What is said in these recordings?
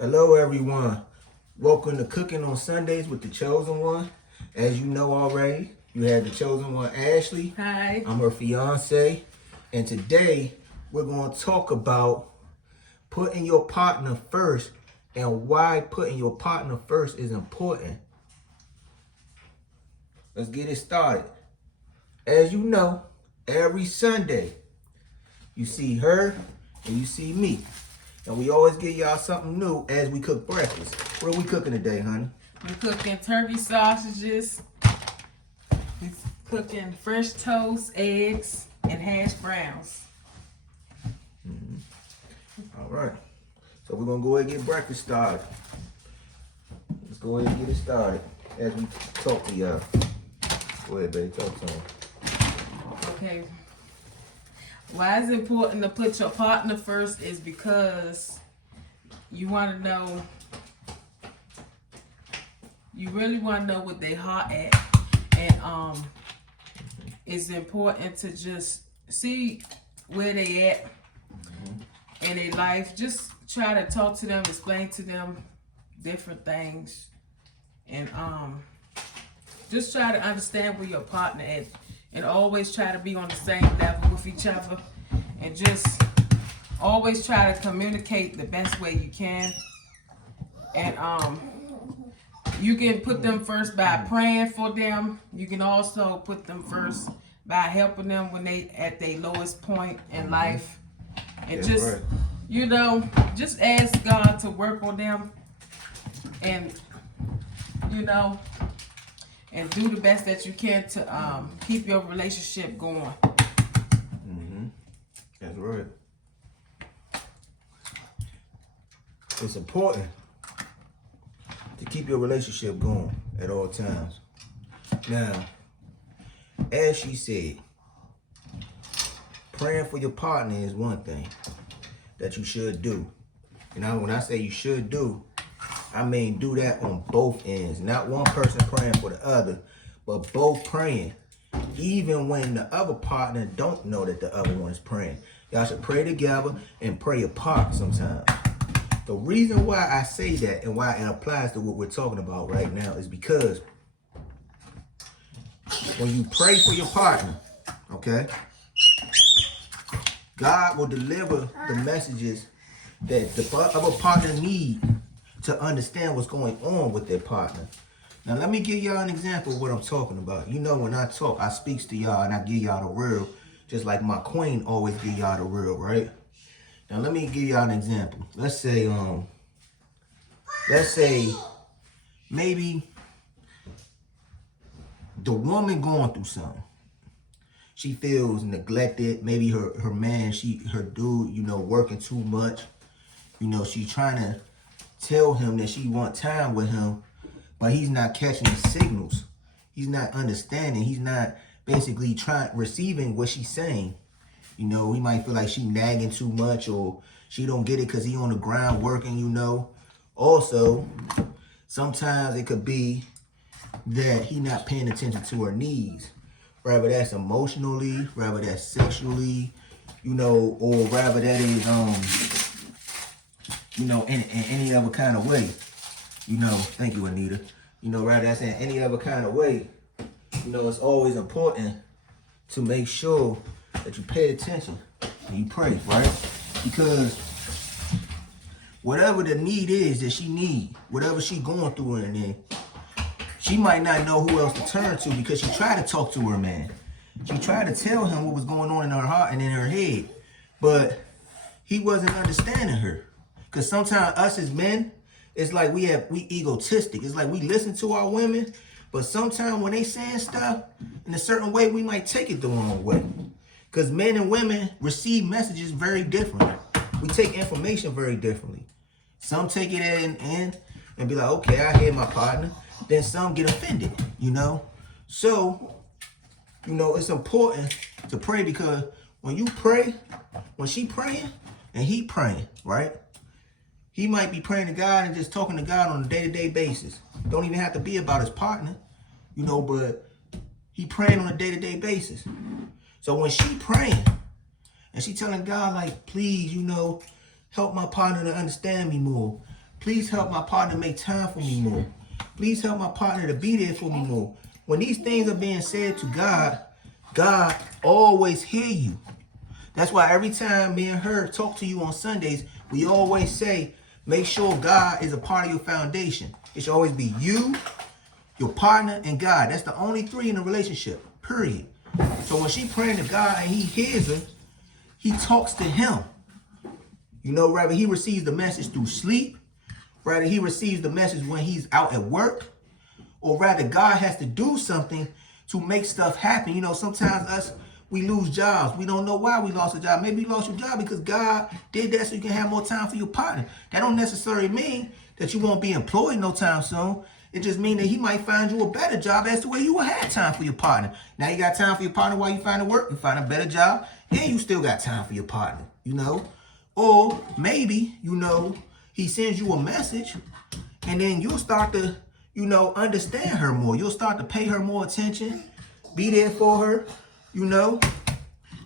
Hello everyone. Welcome to Cooking on Sundays with the Chosen One. As you know already, you had the Chosen One, Ashley. Hi. I'm her fiance. And today we're going to talk about putting your partner first and why putting your partner first is important. Let's get it started. As you know, every Sunday you see her and you see me. And we always give y'all something new as we cook breakfast. What are we cooking today, honey? We're cooking turkey sausages. We're cooking French toast, eggs, and hash browns. All right. So we're going to go ahead and get breakfast started. Let's go ahead and get it started as we talk to y'all. Go ahead, baby. Talk to them. Okay. Why it's important to put your partner first is because you want to know, you really want to know what they heart at. And it's important to just see where they at in their life. Just try to talk to them, explain to them different things. And just try to understand where your partner is. And always try to be on the same level with each other. And just always try to communicate the best way you can. And you can put them first by praying for them. You can also put them first by helping them when they at their lowest point in life. And That's just, right. you know, just ask God to work on them. And, you know, and do the best that you can to keep your relationship going. That's right. It's important to keep your relationship going at all times. Now, as she said, praying for your partner is one thing that you should do. And when I say you should do, I mean do that on both ends. Not one person praying for the other, but both praying. Even when the other partner don't know that the other one is praying. Y'all should pray together and pray apart sometimes. The reason why I say that and why it applies to what we're talking about right now is because when you pray for your partner, okay, God will deliver the messages that the other partner need to understand what's going on with their partner. Now, let me give y'all an example of what I'm talking about. You know, when I talk, I speaks to y'all and I give y'all the real, just like my queen always give y'all the real, right? Now, let me give y'all an example. Let's say maybe the woman going through something. She feels neglected. Maybe her man, her dude, you know, working too much. You know, she's trying to tell him that she want time with him, but he's not catching the signals. He's not understanding. He's not basically receiving what she's saying. You know, he might feel like she nagging too much or she don't get it because he on the ground working, you know. Also, sometimes it could be that he not paying attention to her needs. Rather that's emotionally, rather that's sexually, you know, or rather that is, you know, in any other kind of way. You know, thank you, Anita. You know, rather that's in any other kind of way. You know, it's always important to make sure that you pay attention and you pray, right? Because whatever the need is that she need, whatever she going through in there, she might not know who else to turn to because she tried to talk to her man. She tried to tell him what was going on in her heart and in her head, but he wasn't understanding her. Because sometimes us as men, it's like we egotistic. It's like we listen to our women, but sometimes when they saying stuff in a certain way, we might take it the wrong way. Because men and women receive messages very differently. We take information very differently. Some take it in and be like, okay, I hear my partner. Then some get offended, you know? So, you know, it's important to pray because when you pray, when she praying and he praying, right? He might be praying to God and just talking to God on a day-to-day basis. Don't even have to be about his partner, you know, but he praying on a day-to-day basis. So when she praying and she telling God, like, please, you know, help my partner to understand me more. Please help my partner make time for me more. Please help my partner to be there for me more. When these things are being said to God, God always hear you. That's why every time me and her talk to you on Sundays, we always say, make sure God is a part of your foundation. It should always be you, your partner, and God. That's the only three in a relationship, period. So when she praying to God and he hears her, he talks to him. You know, rather he receives the message through sleep, rather he receives the message when he's out at work, or rather God has to do something to make stuff happen. You know, sometimes we lose jobs. We don't know why we lost a job. Maybe you lost your job because God did that so you can have more time for your partner. That don't necessarily mean that you won't be employed no time soon. It just means that he might find you a better job as to where you will have time for your partner. Now you got time for your partner while you find a work, you find a better job, and you still got time for your partner, you know? Or maybe, you know, he sends you a message and then you'll start to, you know, understand her more. You'll start to pay her more attention, be there for her, you know,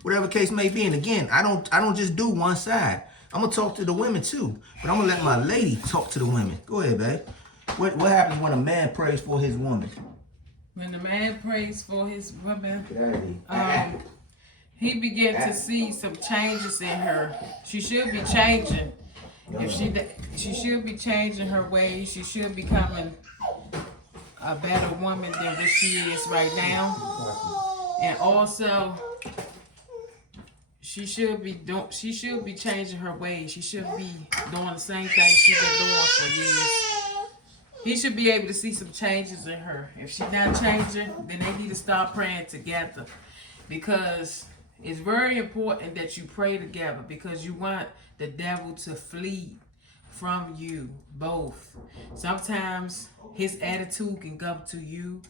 whatever case may be. And again, I don't just do one side. I'm gonna talk to the women too, but I'm gonna let my lady talk to the women. Go ahead, babe. What happens when a man prays for his woman? When the man prays for his woman, he began to see some changes in her. She should be changing. She should be changing her ways. She should be becoming a better woman than what she is right now. And also, she should be changing her ways. She should be doing the same thing she's been doing for years. He should be able to see some changes in her. If she's not changing, then they need to start praying together. Because it's very important that you pray together, because you want the devil to flee from you both. Sometimes his attitude can come to you,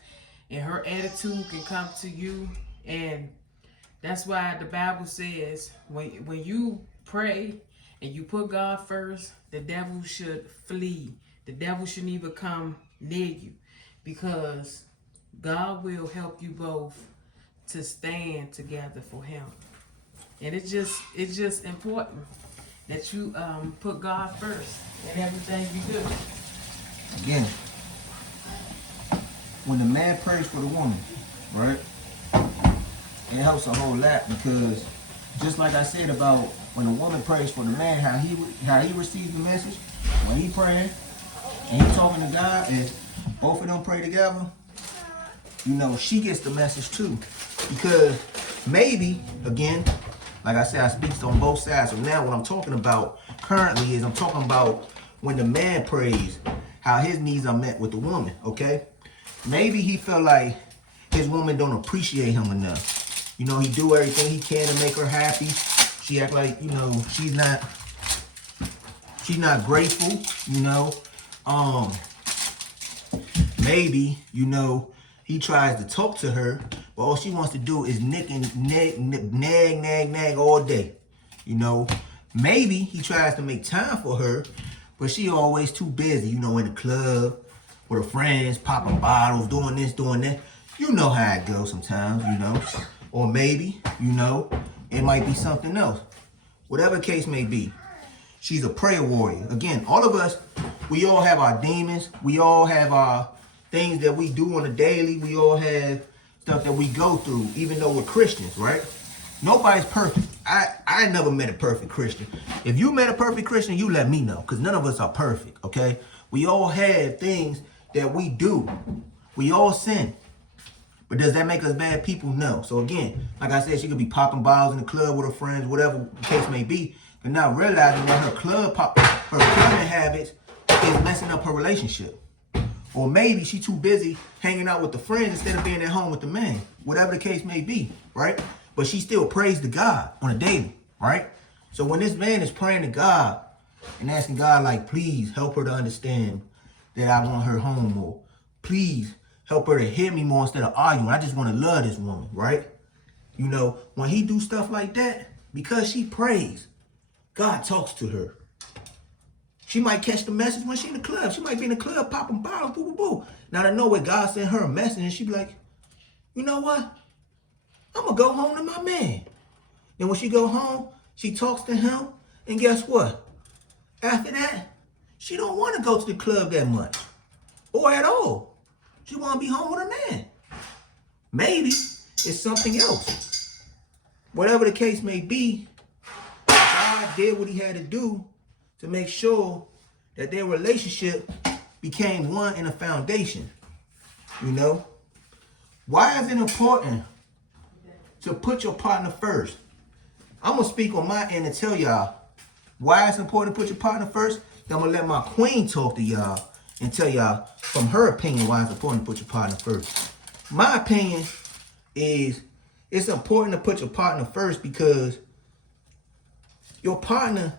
and her attitude can come to you. And that's why the Bible says when you pray and you put God first, the devil should flee. The devil shouldn't even come near you, because God will help you both to stand together for him. And it's just important that you put God first in everything you do. Again, when the man prays for the woman, right, it helps a whole lot, because just like I said about when a woman prays for the man, how he receives the message, when he praying and he talking to God, and both of them pray together, you know, she gets the message too. Because maybe, again, like I said, I speak on both sides. So now what I'm talking about currently is I'm talking about when the man prays, how his needs are met with the woman, okay? Maybe he felt like his woman don't appreciate him enough. You know, he do everything he can to make her happy. She act like, you know, she's not grateful, you know. Maybe, you know, he tries to talk to her, but all she wants to do is nag all day. You know, maybe he tries to make time for her, but she always too busy, you know, in the club with her friends, popping bottles, doing this, doing that. You know how it goes sometimes, you know. Or maybe, you know, it might be something else. Whatever case may be. She's a prayer warrior. Again, all of us, we all have our demons. We all have our things that we do on a daily. We all have stuff that we go through, even though we're Christians, right? Nobody's perfect. I never met a perfect Christian. If you met a perfect Christian, you let me know, because none of us are perfect, okay? We all have things that we do. We all sin. But does that make us bad people? No. So again, like I said, she could be popping bottles in the club with her friends, whatever the case may be, but not realizing that her clubbing habits is messing up her relationship. Or maybe she's too busy hanging out with the friends instead of being at home with the man. Whatever the case may be, right? But she still prays to God on a daily, right? So when this man is praying to God and asking God, like, please help her to understand that I want her home more. Please help her to hear me more instead of arguing. I just want to love this woman, right? You know, when he do stuff like that, because she prays, God talks to her. She might catch the message when she in the club. She might be in the club popping bottles, boo, boo, boo. Now to know what God sent her a message, and she be like, you know what? I'm going to go home to my man. Then when she go home, she talks to him, and guess what? After that, she don't want to go to the club that much or at all. She want to be home with her man. Maybe it's something else. Whatever the case may be, God did what he had to do to make sure that their relationship became one in a foundation. You know? Why is it important to put your partner first? I'm going to speak on my end and tell y'all why it's important to put your partner first. Then I'm going to let my queen talk to y'all and tell y'all from her opinion why it's important to put your partner first. My opinion is it's important to put your partner first because your partner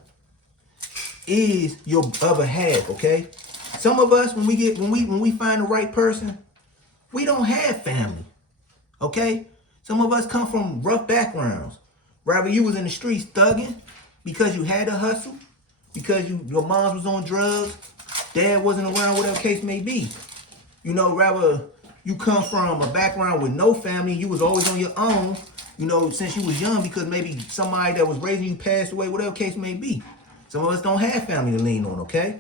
is your other half, okay? Some of us, when we find the right person, we don't have family, okay? Some of us come from rough backgrounds. Rather you was in the streets thugging because you had to hustle, because your mom was on drugs, dad wasn't around, whatever case may be. You know, rather you come from a background with no family, you was always on your own, you know, since you was young because maybe somebody that was raising you passed away, whatever case may be. Some of us don't have family to lean on, okay?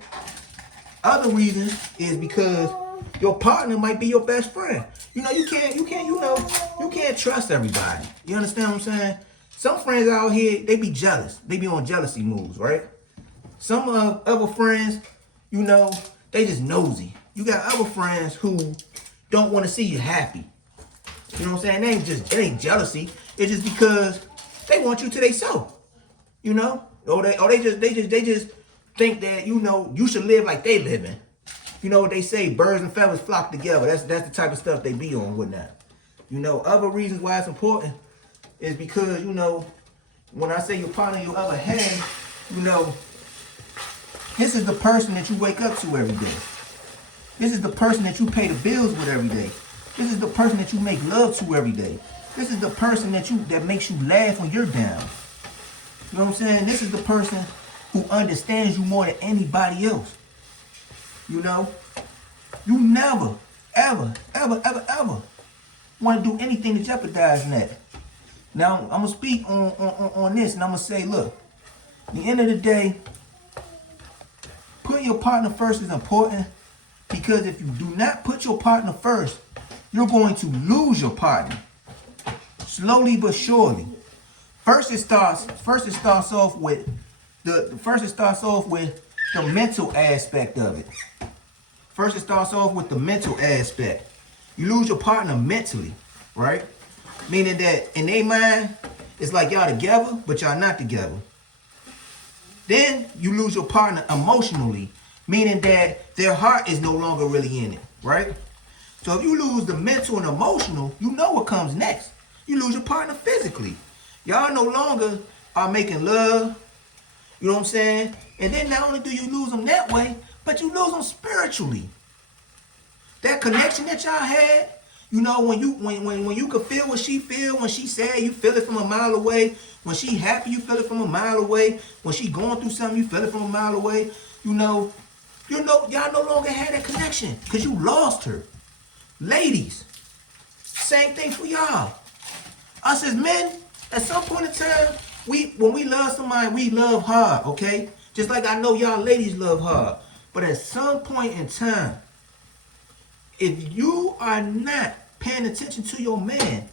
Other reasons is because your partner might be your best friend. You know, you can't trust everybody. You understand what I'm saying? Some friends out here, they be jealous. They be on jealousy moves, right? Some other friends, you know, they just nosy. You got other friends who don't want to see you happy. You know what I'm saying? It ain't jealousy. It's just because they want you to themselves. You know? Or they just think that, you know, you should live like they living. You know what they say, birds and feathers flock together. That's the type of stuff they be on with that. You know, other reasons why it's important is because, you know, when I say your partner, your other half, you know, this is the person that you wake up to every day. This is the person that you pay the bills with every day. This is the person that you make love to every day. This is the person that makes you laugh when you're down. You know what I'm saying? This is the person who understands you more than anybody else. You know? You never, ever, ever, ever, ever want to do anything to jeopardize that. Now, I'm going to speak on this, and I'm going to say, look, at the end of the day, putting your partner first is important because if you do not put your partner first, you're going to lose your partner. Slowly but surely. First it starts off with the mental aspect of it. First it starts off with the mental aspect. You lose your partner mentally, right? Meaning that in their mind, it's like y'all together, but y'all not together. Then you lose your partner emotionally, meaning that their heart is no longer really in it, right? So if you lose the mental and emotional, you know what comes next. You lose your partner physically. Y'all no longer are making love, you know what I'm saying? And then not only do you lose them that way, but you lose them spiritually. That connection that y'all had, you know, when you could feel what she feel, when she sad, you feel it from a mile away. When she happy, you feel it from a mile away. When she going through something, you feel it from a mile away. You know, y'all no longer had that connection because you lost her. Ladies, same thing for y'all. Us as men, at some point in time, when we love somebody, we love hard, okay? Just like I know y'all ladies love hard. But at some point in time, if you are not paying attention to your man,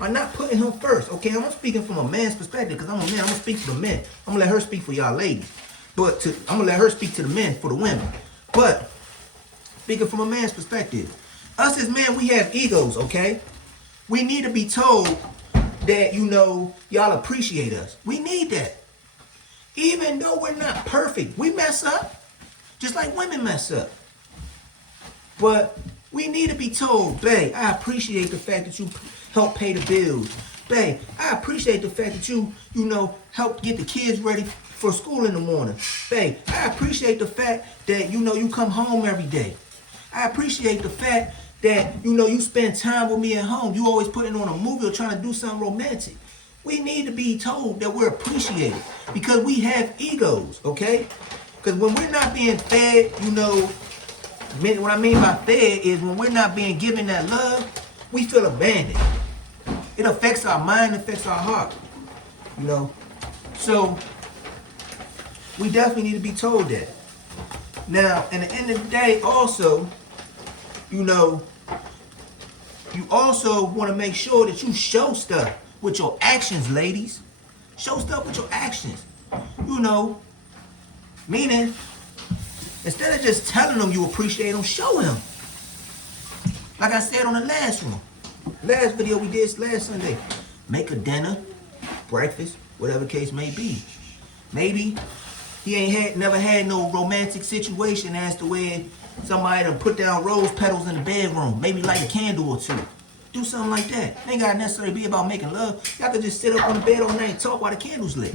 are not putting him first, okay? I'm speaking from a man's perspective because I'm a man. I'm going to speak to the men. I'm going to let her speak for y'all ladies. But I'm going to let her speak to the men for the women. But speaking from a man's perspective, us as men, we have egos, okay? We need to be told that, you know, y'all appreciate us. We need that. Even though we're not perfect, we mess up. Just like women mess up. But we need to be told, babe, I appreciate the fact that you help pay the bills. Babe, I appreciate the fact that you know, help get the kids ready for school in the morning. Babe, I appreciate the fact that, you know, you come home every day. I appreciate the fact that, you know, you spend time with me at home. You always putting on a movie or trying to do something romantic. We need to be told that we're appreciated because we have egos, okay? Because when we're not being fed, you know, what I mean by fed is when we're not being given that love, we feel abandoned. It affects our mind, it affects our heart, you know? So, we definitely need to be told that. Now, in the end of the day, also, you know, you also want to make sure that you show stuff with your actions, ladies. Show stuff with your actions. You know, meaning, instead of just telling them you appreciate them, show him. Like I said on the last one, last video we did last Sunday. Make a dinner, breakfast, whatever the case may be. Maybe he never had no romantic situation as to where somebody done put down rose petals in the bedroom. Maybe light a candle or two. Do something like that. It ain't gotta necessarily be about making love. Y'all could just sit up on the bed all night and talk while the candle's lit.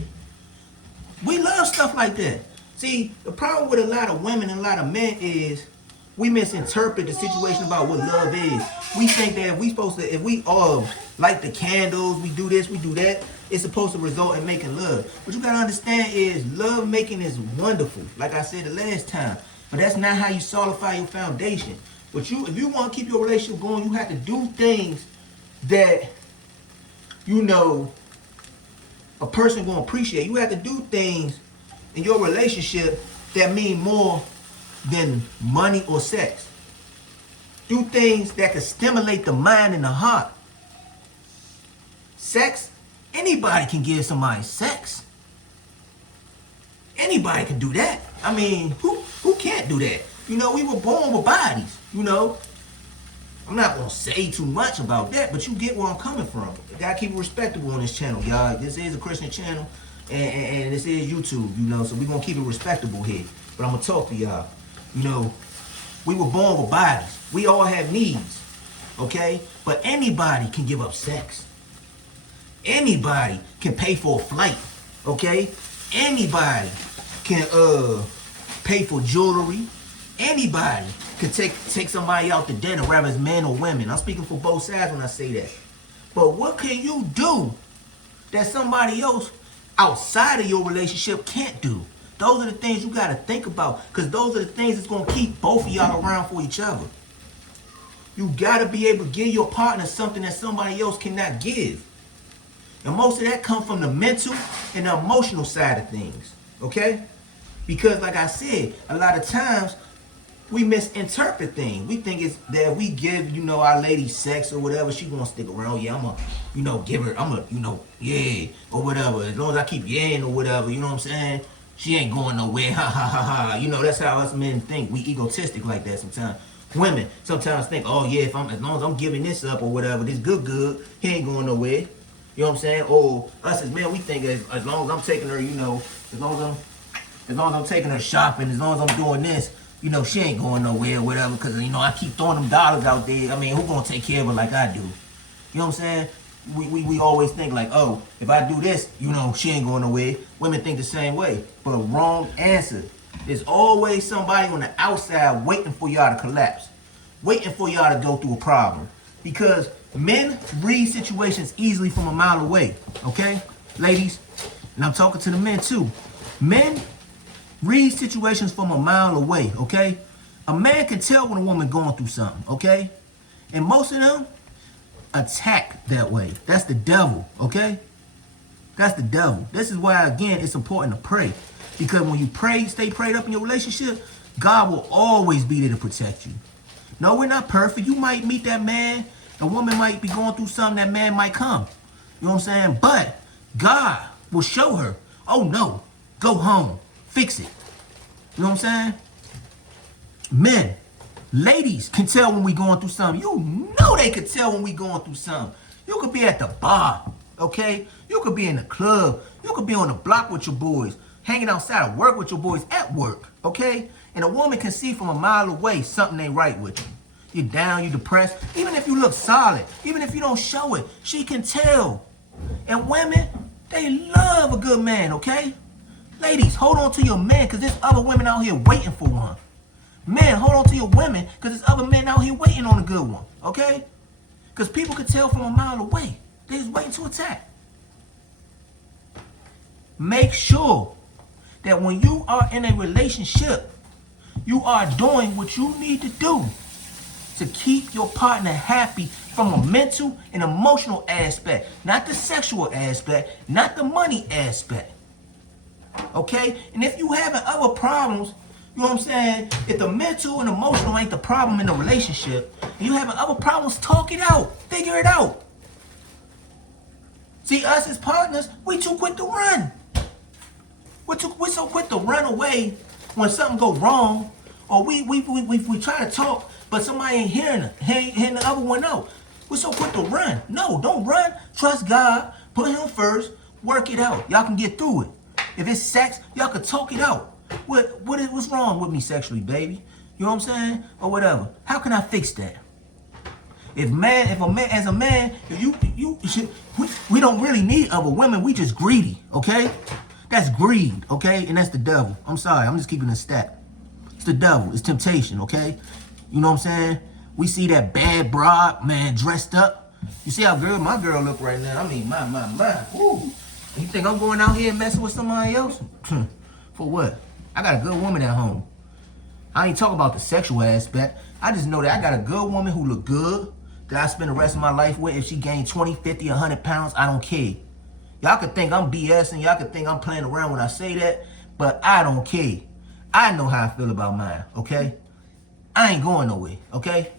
We love stuff like that. See, the problem with a lot of women and a lot of men is we misinterpret the situation about what love is. We think that if we all light the candles, we do this, we do that, it's supposed to result in making love. What you gotta understand is love making is wonderful, like I said the last time. But that's not how you solidify your foundation. But if you want to keep your relationship going, you have to do things that, you know, a person gonna appreciate. You have to do things in your relationship that mean more than money or sex. Do things that can stimulate the mind and the heart. Sex, anybody can give somebody sex. Anybody can do that. I mean, who can't do that? You know, we were born with bodies, you know. I'm not gonna say too much about that, but you get where I'm coming from. Gotta keep it respectable on this channel, y'all. This is a Christian channel, and this is YouTube, you know, so we're gonna keep it respectable here. But I'm gonna talk to y'all. You know, we were born with bodies. We all have needs, okay? But anybody can give up sex. Anybody can pay for a flight, okay? Anybody can pay for jewelry. Anybody can take somebody out to dinner, whether it's men or women. I'm speaking for both sides when I say that. But what can you do that somebody else outside of your relationship can't do? Those are the things you got to think about, because those are the things that's going to keep both of y'all around for each other. You got to be able to give your partner something that somebody else cannot give. And most of that comes from the mental and the emotional side of things, okay? Because like I said, a lot of times we misinterpret things. We think it's that we give, you know, our lady sex or whatever, she gonna stick around. Yeah, I'm gonna, you know, give her, I'm gonna, you know, yeah, or whatever. As long as I keep yaying or whatever, you know what I'm saying? She ain't going nowhere, ha ha ha ha. You know, that's how us men think. We egotistic like that sometimes. Women sometimes think, oh yeah, as long as I'm giving this up or whatever, this good, he ain't going nowhere. You know what I'm saying? Or us as men, we think as long as I'm taking her, you know, as long as I'm taking her shopping, as long as I'm doing this, you know, she ain't going nowhere or whatever, because, you know, I keep throwing them dollars out there. I mean, who gonna take care of her like I do? You know what I'm saying? We always think like, oh, if I do this, you know, she ain't going nowhere. Women think the same way, but wrong answer. There's always somebody on the outside waiting for y'all to collapse, waiting for y'all to go through a problem. Because men read situations easily from a mile away, okay? Ladies, and I'm talking to the men too. Men read situations from a mile away, okay? A man can tell when a woman going through something, okay? And most of them attack that way. That's the devil, okay? That's the devil. This is why, again, it's important to pray. Because when you pray, stay prayed up in your relationship, God will always be there to protect you. No, we're not perfect. You might meet that man. A woman might be going through something. That man might come. You know what I'm saying? But God will show her, oh no, go home. Fix it. You know what I'm saying? Men, ladies can tell when we going through something. You know they could tell when we going through something. You could be at the bar, okay? You could be in the club. You could be on the block with your boys, hanging outside of work with your boys at work, okay? And a woman can see from a mile away something ain't right with you. You're down, you're depressed. Even if you look solid, even if you don't show it, she can tell. And women, they love a good man, okay? Ladies, hold on to your man, because there's other women out here waiting for one. Men, hold on to your women, because there's other men out here waiting on a good one, okay? Because people can tell from a mile away. They're just waiting to attack. Make sure that when you are in a relationship, you are doing what you need to do to keep your partner happy from a mental and emotional aspect, not the sexual aspect, not the money aspect. Okay? And if you having other problems, You know what I'm saying? If the mental and emotional ain't the problem in the relationship, and you having other problems, talk it out. Figure it out. See, us as partners, we too quick to run. We're so quick to run away when something go wrong, or we try to talk, but somebody ain't hearing the other one out. We're so quick to run. No, don't run. Trust God. Put him first. Work it out. Y'all can get through it. If it's sex, y'all can talk it out. What's wrong with me sexually, baby? You know what I'm saying? Or whatever. How can I fix that? If a man, we don't really need other women. We just greedy, okay? That's greed, okay? And that's the devil. I'm sorry. I'm just keeping it a stat. It's the devil. It's temptation, okay? You know what I'm saying? We see that bad broad, man, dressed up. You see how good my girl look right now? I mean, my. Woo. You think I'm going out here and messing with somebody else? For what? I got a good woman at home. I ain't talking about the sexual aspect. I just know that I got a good woman who look good, that I spend the rest of my life with. If she gained 20, 50, 100 pounds, I don't care. Y'all could think I'm BSing. Y'all could think I'm playing around when I say that, but I don't care. I know how I feel about mine, okay? I ain't going nowhere, okay?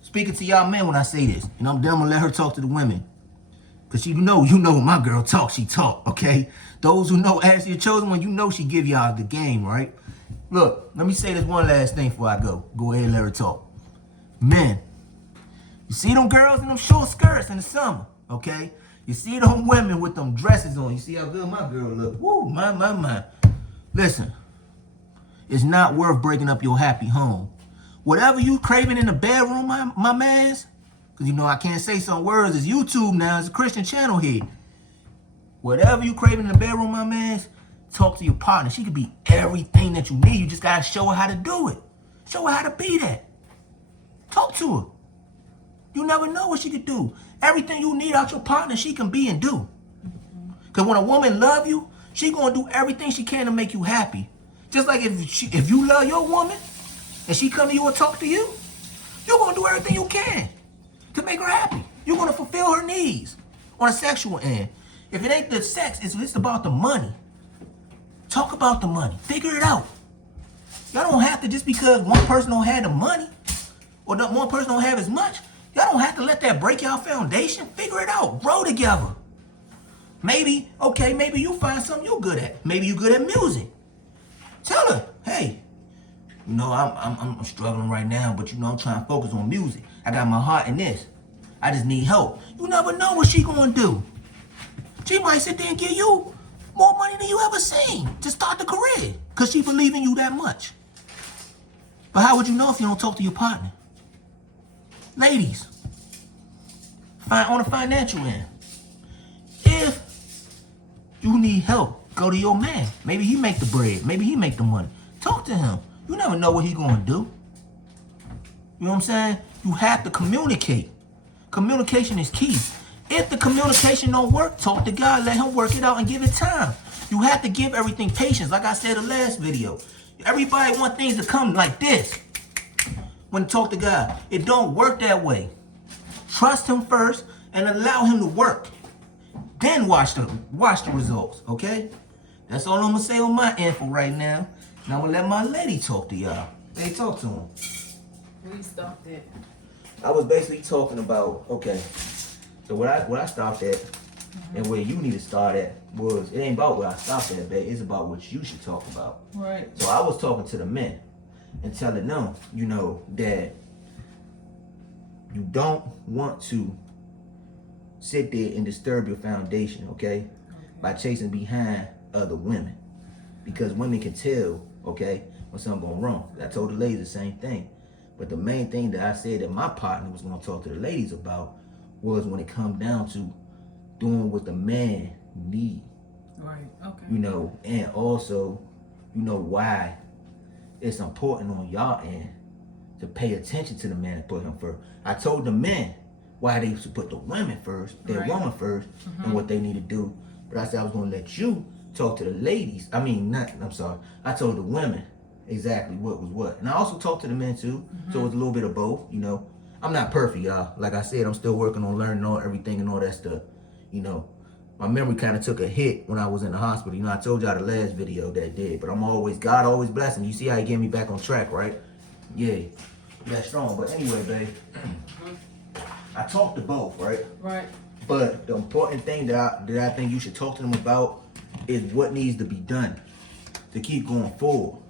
Speaking to y'all men when I say this, and I'm gonna let her talk to the women. Cause you know when my girl talk, she talk, okay? Those who know Ashley the Chosen One, you know she give y'all the game, right? Look, let me say this one last thing before I go. Go ahead and let her talk. Men, you see them girls in them short skirts in the summer, okay? You see them women with them dresses on. You see how good my girl look. Woo, my. Listen, it's not worth breaking up your happy home. Whatever you craving in the bedroom, my mans, because you know I can't say some words. It's YouTube now. It's a Christian channel here. Whatever you craving in the bedroom, my mans, talk to your partner. She could be everything that you need. You just got to show her how to do it. Show her how to be that. Talk to her. You never know what she could do. Everything you need out your partner, she can be and do. Because when a woman love you, she going to do everything she can to make you happy. Just like if you love your woman and she come to you and talk to you, you're going to do everything you can to make her happy. You're going to fulfill her needs on a sexual end. If it ain't the sex, it's about the money. Talk about the money. Figure it out. Y'all don't have to, just because one person don't have the money or one person don't have as much, y'all don't have to let that break y'all foundation. Figure it out. Grow together. Maybe you find something you're good at. Maybe you're good at music. Tell her, hey, you know, I'm struggling right now, but you know, I'm trying to focus on music. I got my heart in this. I just need help. You never know what she gonna do. She might sit there and give you more money than you ever seen to start the career, because she believe in you that much. But how would you know if you don't talk to your partner? Ladies, on a financial end, if you need help, go to your man. Maybe he make the bread. Maybe he make the money. Talk to him. You never know what he gonna do. You know what I'm saying? You have to communicate. Communication is key. If the communication don't work, talk to God, let him work it out and give it time. You have to give everything patience. Like I said in the last video, everybody want things to come like this when you talk to God. It don't work that way. Trust him first and allow him to work. Then watch the results, okay? That's all I'm gonna say on my end for right now. Now I'm gonna let my lady talk to y'all. Hey, talk to him. We stopped it. I was basically talking about, okay, so what I stopped at and where you need to start at was, it ain't about where I stopped at, babe. It's about what you should talk about. Right. So I was talking to the men and telling them, you know, that you don't want to sit there and disturb your foundation, okay? By chasing behind other women. Because women can tell, okay, when something going wrong. I told the ladies the same thing. But the main thing that I said that my partner was going to talk to the ladies about was when it comes down to doing what the man need. Right, okay. You know, and also, you know, why it's important on y'all end to pay attention to the man and put him first. I told the men why they used to put the women first, their woman first, and what they need to do. But I said I was going to let you talk to the ladies. I told the women exactly what was what. And I also talked to the men too, so it's a little bit of both, you know. I'm not perfect, y'all. Like I said, I'm still working on learning everything and all that stuff, you know. my memory kind of took a hit when I was in the hospital. You know, I told y'all the last video that did, but God always blessing. You see how he get me back on track, right? Yeah, that's strong. But anyway, babe, I talked to both, right? Right. But the important thing that I think you should talk to them about is what needs to be done to keep going forward.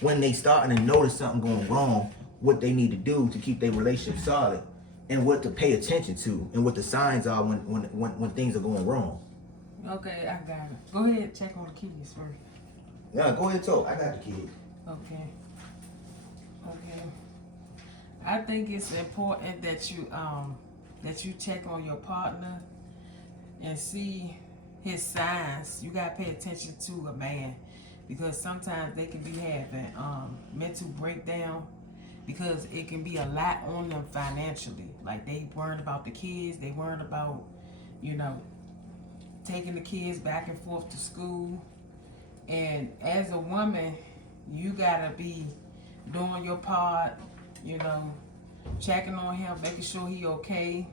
When they starting to notice something going wrong, what they need to do to keep their relationship solid, and what to pay attention to, and what the signs are when things are going wrong. Okay, I got it. Go ahead, check on the kids first. Yeah, go ahead, talk. I got the kids. Okay. I think it's important that you check on your partner and see his signs. You gotta pay attention to a man because sometimes they can be having mental breakdown because it can be a lot on them financially. Like they worried about the kids, they worried about, taking the kids back and forth to school. And as a woman, you gotta be doing your part, checking on him, making sure he okay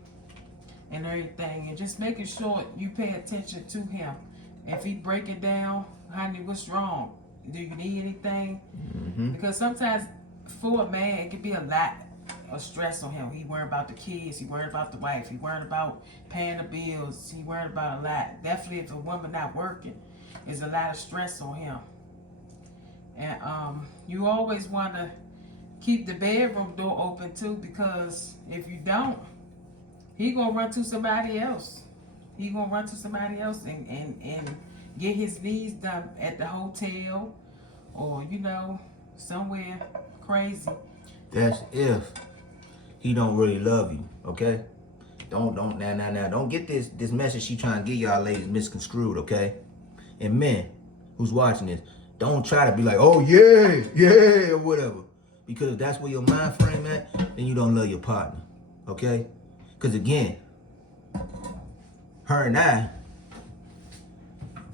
and everything, and just making sure you pay attention to him. If he breaking down, honey, what's wrong? Do you need anything? Mm-hmm. Because sometimes for a man, it can be a lot of stress on him. He worried about the kids, he worried about the wife, he worried about paying the bills, he worried about a lot. Definitely if a woman not working, there's a lot of stress on him. And you always want to keep the bedroom door open too, because if you don't, he gonna run to somebody else. He gonna run to somebody else and get his needs done at the hotel or somewhere crazy. That's if he don't really love you, okay? Don't don't get this message she trying to get y'all ladies misconstrued, okay? And men who's watching this, don't try to be like, oh yeah, or whatever. Because if that's where your mind frame at, then you don't love your partner, okay? Because again, her and I,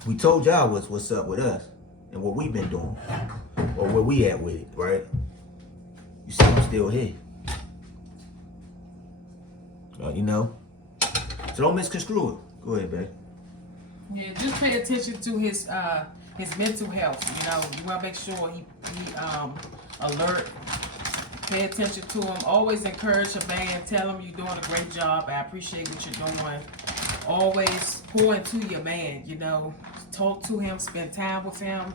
we told y'all what's up with us and what we've been doing, or where we at with it, right? You see, I'm still here. So don't misconstrue it. Go ahead, babe. Yeah, just pay attention to his mental health. You want to make sure he alert. Pay attention to him. Always encourage a man. Tell him you're doing a great job. I appreciate what you're doing. Always pour into your man. Talk to him. Spend time with him.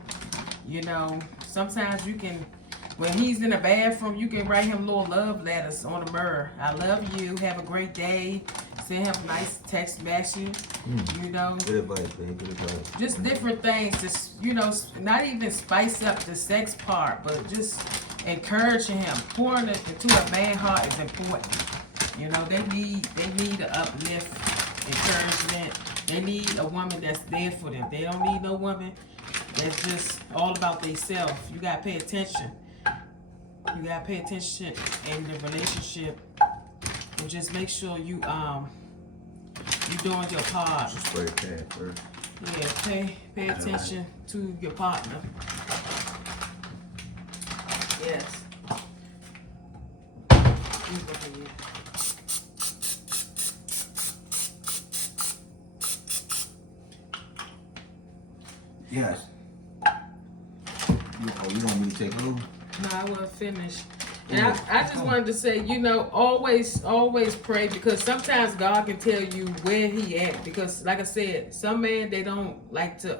Sometimes you can, when he's in the bathroom, you can write him little love letters on the mirror. I love you. Have a great day. Send him nice text message. Good advice, man. Good advice. Just different things. Just not even spice up the sex part, but just encouraging him. Pouring it into a man's heart is important. They need an uplift, encouragement. They need a woman that's there for them. They don't need no woman that's just all about themselves. You gotta pay attention. You gotta pay attention in the relationship, and just make sure you doing your part. Just spray pad first. Yeah, pay attention to your partner. Yes. Yes. You want me to take over? No, I wasn't finished. And I just wanted to say, always pray, because sometimes God can tell you where he at. Because like I said, some men, they don't like to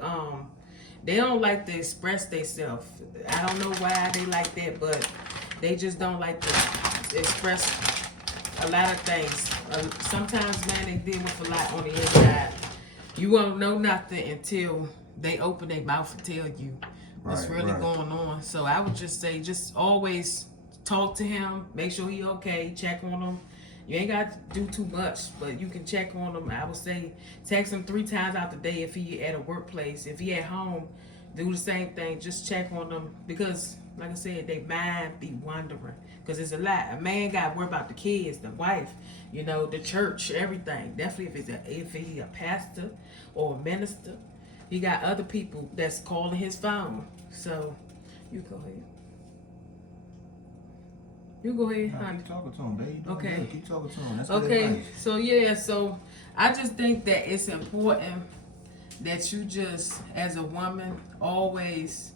express themselves. I don't know why they like that, but they just don't like to express a lot of things. Sometimes, man, they deal with a lot on the inside. You won't know nothing until they open their mouth and tell you what's really going on. So I would just say, just always talk to him, make sure he okay, check on him. You ain't got to do too much, but you can check on him. I would say text him 3 times out the day if he at a workplace. If he at home, do the same thing. Just check on them, because like I said, they mind be wandering. Because it's a lot. A man got to worry about the kids, the wife, the church, everything. Definitely if he's a pastor or a minister, he got other people that's calling his phone. So you go ahead. You go ahead, honey. Keep talking to him, babe. Okay. Good. Keep talking to him. That's Okay. good advice. So I just think that it's important that you just, as a woman, always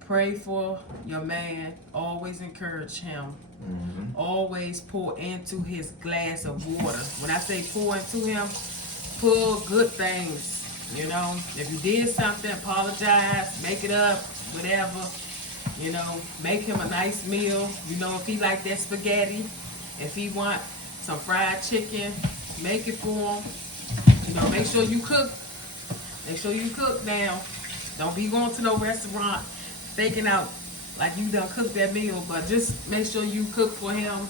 pray for your man, always encourage him, always pour into his glass of water. When I say pour into him, pour good things. You know, if you did something, apologize, make it up, whatever. You know, make him a nice meal. You know, if he like that spaghetti, if he want some fried chicken, make it for him. You know, make sure you cook. Make sure you cook now. Don't be going to no restaurant thinking out like you done cooked that meal, but just make sure you cook for him.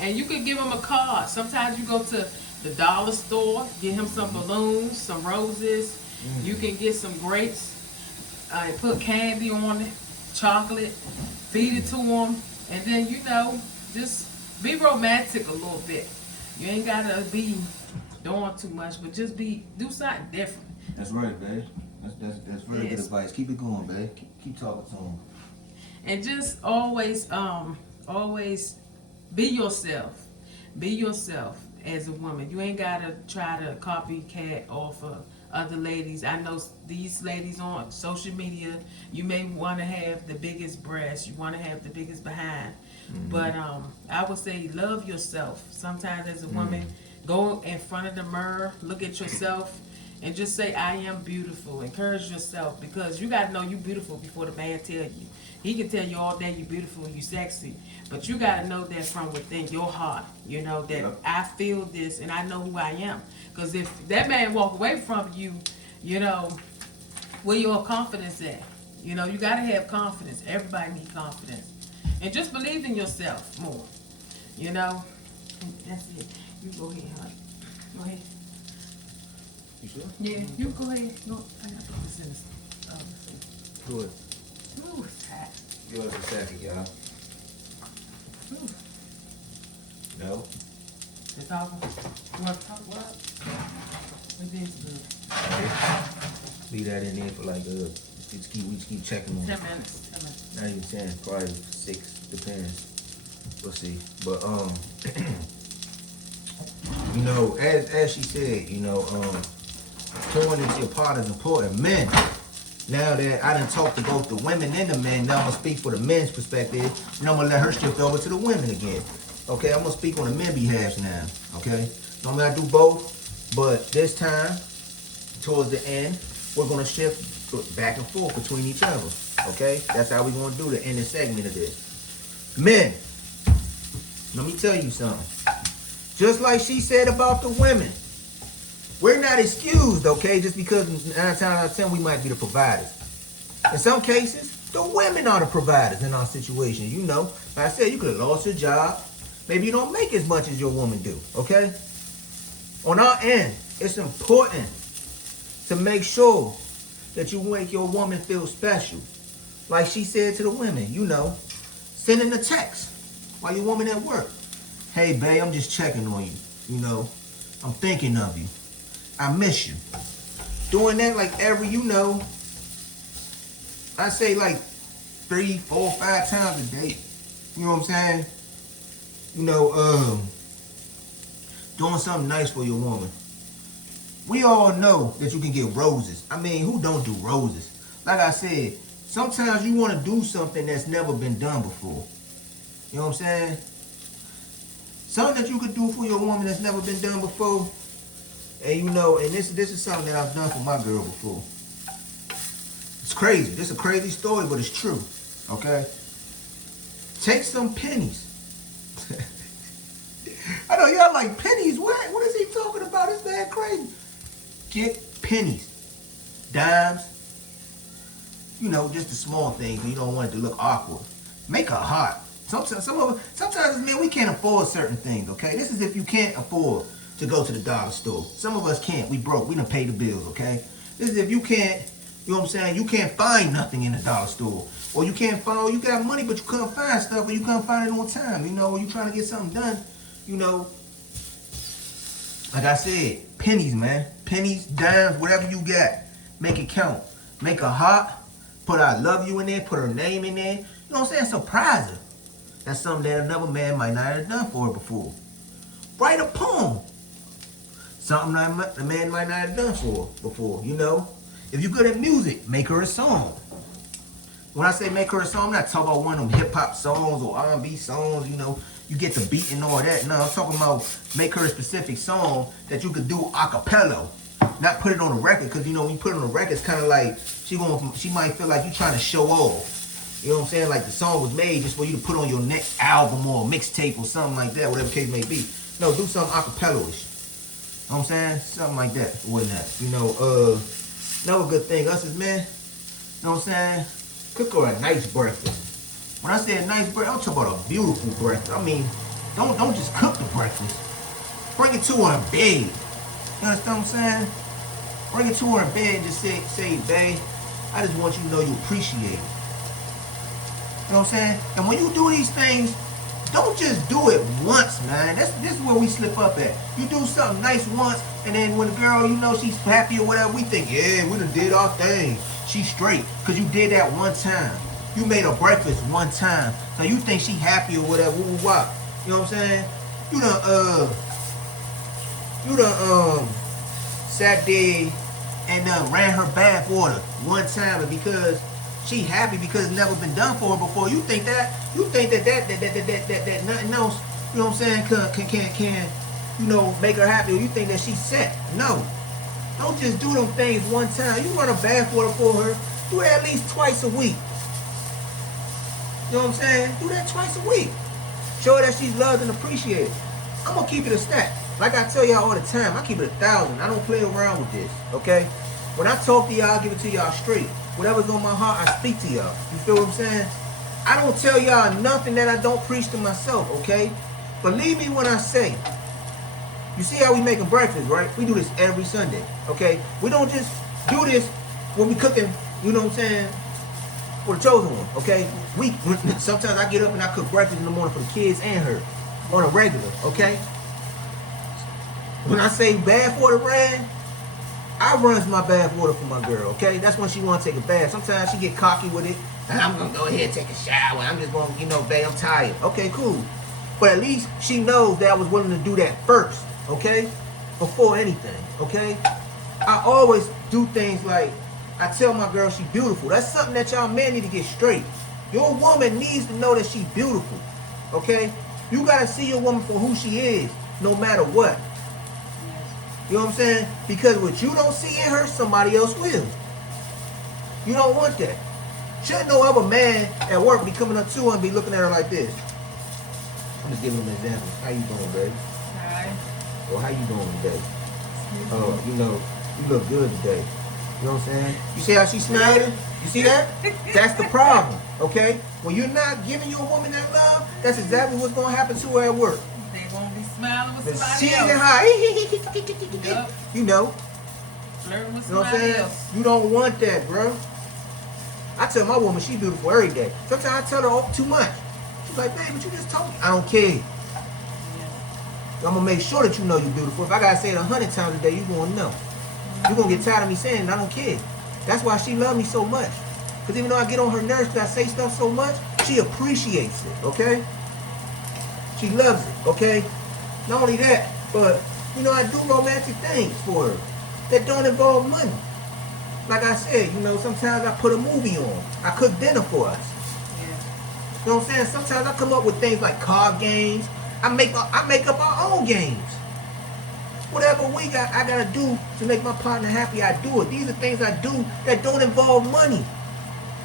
And you could give him a card. Sometimes you go to the dollar store, get him some balloons, some roses. You can get some grapes, and put candy on it, chocolate, feed it to him, and then, you know, just be romantic a little bit. You ain't gotta be doing too much, but just do something different. That's right, babe. That's very good advice. Keep it going, babe. Keep talking to him. And just always be yourself. Be yourself as a woman. You ain't gotta try to copycat off of other ladies. I know these ladies on social media, you may want to have the biggest breasts, you want to have the biggest behind, but I would say love yourself. Sometimes as a woman, go in front of the mirror, look at yourself, and just say, I am beautiful. Encourage yourself, because you got to know you beautiful before the man tell you. He can tell you all day you beautiful, you sexy, but you got to know that from within your heart, you know, that I feel this and I know who I am. Because if that man walk away from you, you know, where your confidence at? You know, you got to have confidence. Everybody needs confidence. And just believe in yourself more, you know. That's it. You go ahead, honey. Go ahead. You sure? Yeah, you go ahead. No, I got to put this in this. Do it. Ooh, it's hot. Give us a second, y'all. Ooh. No. It's all. You want to talk what? It is good. Leave that in there for like we just keep checking on 10 it. minutes. 10 minutes. Not even 10, probably 6, depends. We'll see. But you know, as she said, you know, pouring into your part is important. Men, now that I done talked to both the women and the men, now I'm gonna speak for the men's perspective, and I'm gonna let her shift over to the women again. Okay, I'm gonna speak on the men behalf now. Okay, normally I do both, but this time, towards the end, we're gonna shift back and forth between each other. Okay, that's how we're gonna do the ending segment of this. Men, let me tell you something. Just like she said about the women, we're not excused, okay, just because 9 times out of 10 we might be the providers. In some cases, the women are the providers in our situation. You know, like I said, you could have lost your job. Maybe you don't make as much as your woman do, okay? On our end, it's important to make sure that you make your woman feel special. Like she said to the women, you know, sending a text while your woman at work. Hey, babe, I'm just checking on you. You know, I'm thinking of you. I miss you. Doing that like every, you know, I say like 3, 4, 5 times a day. You know what I'm saying? You know, doing something nice for your woman. We all know that you can get roses. I mean, who don't do roses? Like I said, sometimes you want to do something that's never been done before. You know what I'm saying? Something that you could do for your woman that's never been done before. And you know, and this is something that I've done for my girl before. It's crazy. This is a crazy story, but it's true. Okay? Take some pennies. I know y'all like pennies. What is he talking about? It's that crazy. Get pennies. Dimes. You know, just the small things. You don't want it to look awkward. Make a heart. Sometimes as men, we can't afford certain things, okay? This is if you can't afford to go to the dollar store. Some of us can't. We broke. We done pay the bills, okay? This is if you can't, you know what I'm saying? You can't find nothing in the dollar store. Or you can't find, you got money, but you couldn't find stuff, or you couldn't find it on time. You know, you trying to get something done, you know. Like I said, pennies, man. Pennies, dimes, whatever you got. Make it count. Make a heart. Put I love you in there. Put her name in there. You know what I'm saying? Surprise her. That's something that another man might not have done for her before. Write a poem. Something that a man might not have done for her before, you know. If you're good at music, make her a song. When I say make her a song, I'm not talking about one of them hip-hop songs or R&B songs, you know, you get the beat and all that. No, I'm talking about make her a specific song that you could do a cappella. Not put it on a record, because, you know, when you put it on a record, it's kind of like, she might feel like you're trying to show off. You know what I'm saying? Like the song was made just for you to put on your next album or mixtape or something like that, whatever the case may be. No, do something acapella-ish. You know what I'm saying? Something like that or whatnot. You know, another good thing, us as men, you know what I'm saying? Cook her a nice breakfast. When I say a nice breakfast, I'm talking about a beautiful breakfast. I mean, don't just cook the breakfast. Bring it to her in bed. You understand what I'm saying? Bring it to her in bed and just say, babe, I just want you to know you appreciate it. You know what I'm saying? And when you do these things, don't just do it once, man. This is where we slip up at. You do something nice once, and then when the girl, you know, she's happy or whatever, we think, yeah, we done did our thing. She's straight, because you did that one time. You made her breakfast one time. So you think she happy or whatever, what? You know what I'm saying? You done sat there and ran her bath water one time, and because she happy because it's never been done for her before, you think that nothing else, you know what I'm saying, can you know, make her happy, or you think that she's set. No. Don't just do them things one time. You run a bath water for her, do that at least twice a week. You know what I'm saying? Do that twice a week. Show her that she's loved and appreciated. I'm gonna keep it a stack. Like I tell y'all all the time, I keep it 1,000. I don't play around with this, okay? When I talk to y'all, I give it to y'all straight. Whatever's on my heart, I speak to y'all. You feel what I'm saying? I don't tell y'all nothing that I don't preach to myself, okay? Believe me when I say, you see how we making breakfast, right? We do this every Sunday, okay? We don't just do this when we cooking, you know what I'm saying, for the chosen one, okay? Sometimes I get up and I cook breakfast in the morning for the kids and her on a regular, okay? When I say bath water ran, I runs my bath water for my girl, okay? That's when she want to take a bath. Sometimes she get cocky with it, and I'm going to go ahead and take a shower. I'm just going to, you know, babe, I'm tired. Okay, cool. But at least she knows that I was willing to do that first, okay? Before anything, okay? I always do things like, I tell my girl she's beautiful. That's something that y'all men need to get straight. Your woman needs to know that she's beautiful, okay? You got to see your woman for who she is, no matter what. You know what I'm saying? Because what you don't see in her, somebody else will. You don't want that. Shouldn't no other man at work be coming up to her and be looking at her like this. I'm just giving him an example. How you doing, baby? Hi. Or how you doing today? Oh, you know, you look good today. You know what I'm saying? You see how she's smiling? You see that? That's the problem, okay? When you're not giving your woman that love, that's exactly what's going to happen to her at work. They won't be smiling with The somebody season else. high. Yep. You know. Flirting with You know what I'm somebody saying? else. You don't want that, bro. I tell my woman she beautiful every day. Sometimes I tell her too much. She's like, babe, but you just told me. I don't care. Yeah. I'm gonna make sure that you know you're beautiful. If I gotta say it 100 times a day, you're gonna know. You're gonna get tired of me saying it. I don't care. That's why she loves me so much. Because even though I get on her nerves because I say stuff so much, she appreciates it, okay? She loves it, okay? Not only that, but, you know, I do romantic things for her that don't involve money. Like I said, you know, sometimes I put a movie on. I cook dinner for us. Yeah. You know what I'm saying? Sometimes I come up with things like card games. I make up our own games. Whatever I gotta do to make my partner happy, I do it. These are things I do that don't involve money.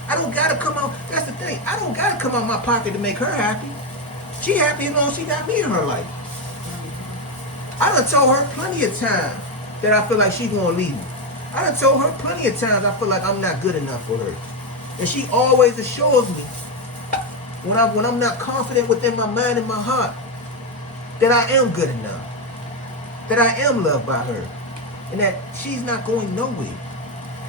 I don't gotta come out. That's the thing. I don't gotta come out my pocket to make her happy. She happy as long as she got me in her life. I done told her plenty of times that I feel like she gonna leave me. I done told her plenty of times I feel like I'm not good enough for her. And she always assures me when I'm not confident within my mind and my heart that I am good enough. That I am loved by her. And that she's not going nowhere.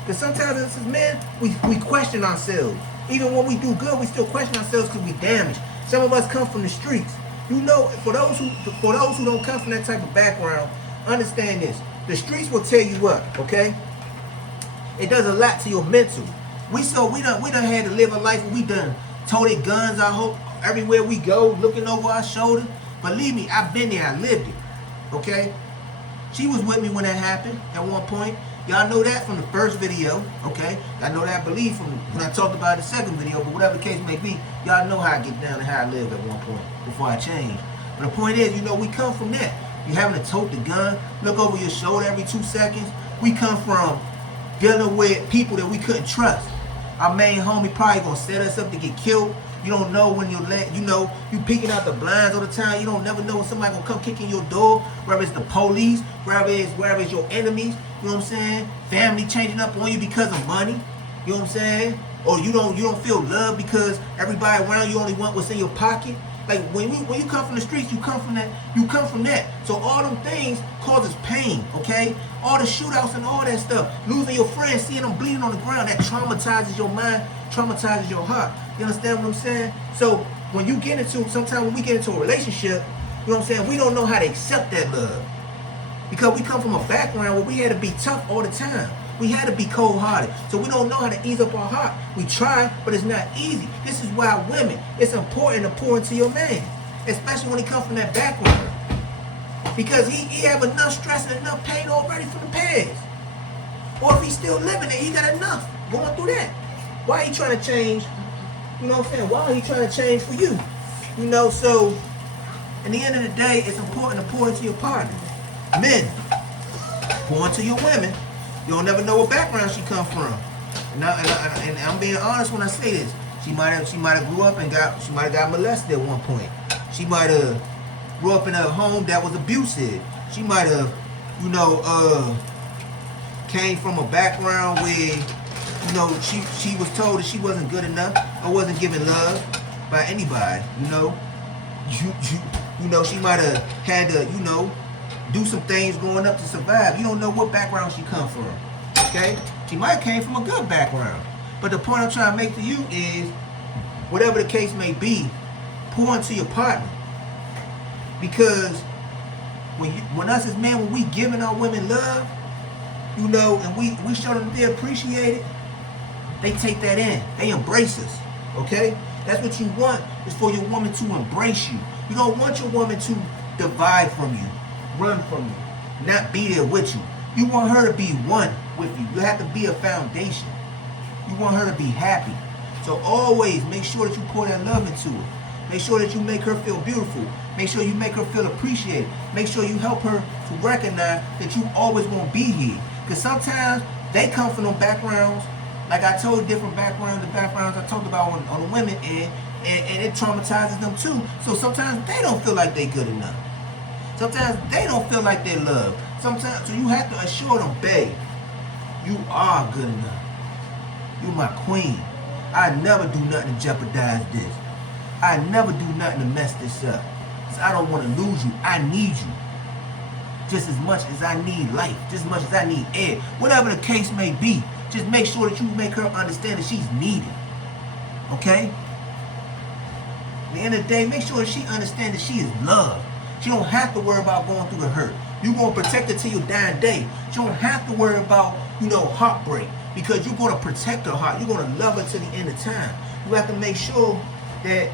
Because sometimes as men, we question ourselves. Even when we do good, we still question ourselves because we damaged. Some of us come from the streets. You know, for those who don't come from that type of background, understand this. The streets will tear you up, okay? It does a lot to your mental. We done had to live a life where we done toted guns, I hope, everywhere we go, looking over our shoulder. Believe me, I've been there, I lived it. Okay? She was with me when that happened at one point. Y'all know that from the first video, okay? I know that, I believe, from when I talked about the second video, but whatever the case may be, y'all know how I get down and how I live at one point before I change. But the point is, you know, we come from that. You having to tote the gun, look over your shoulder every 2 seconds. We come from dealing with people that we couldn't trust. Our main homie probably gonna set us up to get killed. You don't know when you peeking out the blinds all the time. You don't never know when somebody gonna come kicking your door, whether it's the police, wherever it's your enemies, you know what I'm saying? Family changing up on you because of money, you know what I'm saying? Or you don't feel love because everybody around you only want what's in your pocket. Like when you come from the streets, you come from that. So all them things causes pain, okay? All the shootouts and all that stuff, losing your friends, seeing them bleeding on the ground, that traumatizes your mind, traumatizes your heart. You understand what I'm saying? So when we get into a relationship, you know what I'm saying, we don't know how to accept that love. Because we come from a background where we had to be tough all the time. We had to be cold-hearted. So we don't know how to ease up our heart. We try, but it's not easy. This is why women, it's important to pour into your man. Especially when he comes from that background. Because he have enough stress and enough pain already from the past. Or if he's still living it, he got enough going through that. Why he trying to change? You know what I'm saying? Why are he trying to change for you? You know, so at the end of the day, it's important to pour into your partner. Men, pour into your women. You don't never know what background she come from. And I'm being honest when I say this. She might have grew up and got molested at one point. She might have grew up in a home that was abusive. She might have, came from a background where, she was told that she wasn't good enough or wasn't given love by anybody. She might have had to, do some things growing up to survive. You don't know what background she come from, okay? She might have came from a good background. But the point I'm trying to make to you is, whatever the case may be, pour into your partner. Because when us as men, when we giving our women love, and we show them they appreciate it, they take that in. They embrace us, okay? That's what you want, is for your woman to embrace you. You don't want your woman to divide from you, run from you, not be there with you. You want her to be one with you. You have to be a foundation. You want her to be happy. So always make sure that you pour that love into her. Make sure that you make her feel beautiful. Make sure you make her feel appreciated. Make sure you help her to recognize that you always want to be here. Because sometimes they come from them backgrounds, like I told, different backgrounds, the backgrounds I talked about on the women end, and it traumatizes them too. So sometimes they don't feel like they're good enough. Sometimes they don't feel like they're loved. Sometimes, so you have to assure them, babe, you are good enough. You my queen. I never do nothing to jeopardize this. I never do nothing to mess this up. Because I don't want to lose you. I need you. Just as much as I need life. Just as much as I need air. Whatever the case may be. Just make sure that you make her understand that she's needed. Okay? At the end of the day, make sure that she understands that she is loved. She don't have to worry about going through the hurt. You're going to protect her till your dying day. She don't have to worry about, heartbreak. Because you're going to protect her heart. You're going to love her till the end of time. You have to make sure that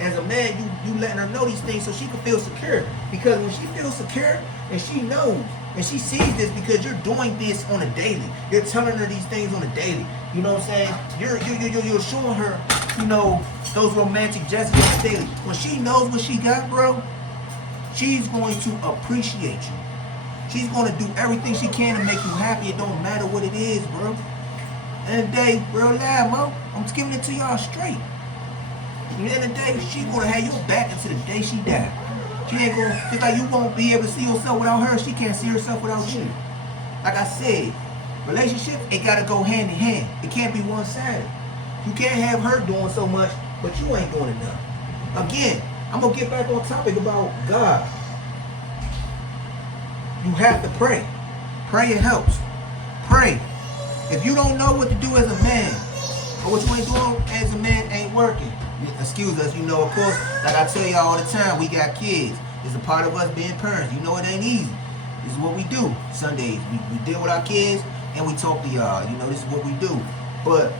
as a man, you letting her know these things so she can feel secure. Because when she feels secure and she knows and she sees this, because you're doing this on a daily. You're telling her these things on a daily. You know what I'm saying? You're showing her, those romantic gestures daily. When she knows what she got, bro, she's going to appreciate you. She's going to do everything she can to make you happy. It don't matter what it is, bro. End of the day, real live, Mo. I'm just giving it to y'all straight. At the end of the day, she's going to have your back until the day she dies. She ain't going to, just like you won't be able to see yourself without her, she can't see herself without you. Like I said, relationship, it got to go hand in hand. It can't be one-sided. You can't have her doing so much, but you ain't doing enough. Again, I'm going to get back on topic about God. You have to pray. Pray, it helps. Pray. If you don't know what to do as a man, or what you ain't doing as a man ain't working, excuse us, of course, like I tell y'all all the time, we got kids. It's a part of us being parents. You know it ain't easy. This is what we do Sundays. We deal with our kids and we talk to y'all. This is what we do. But,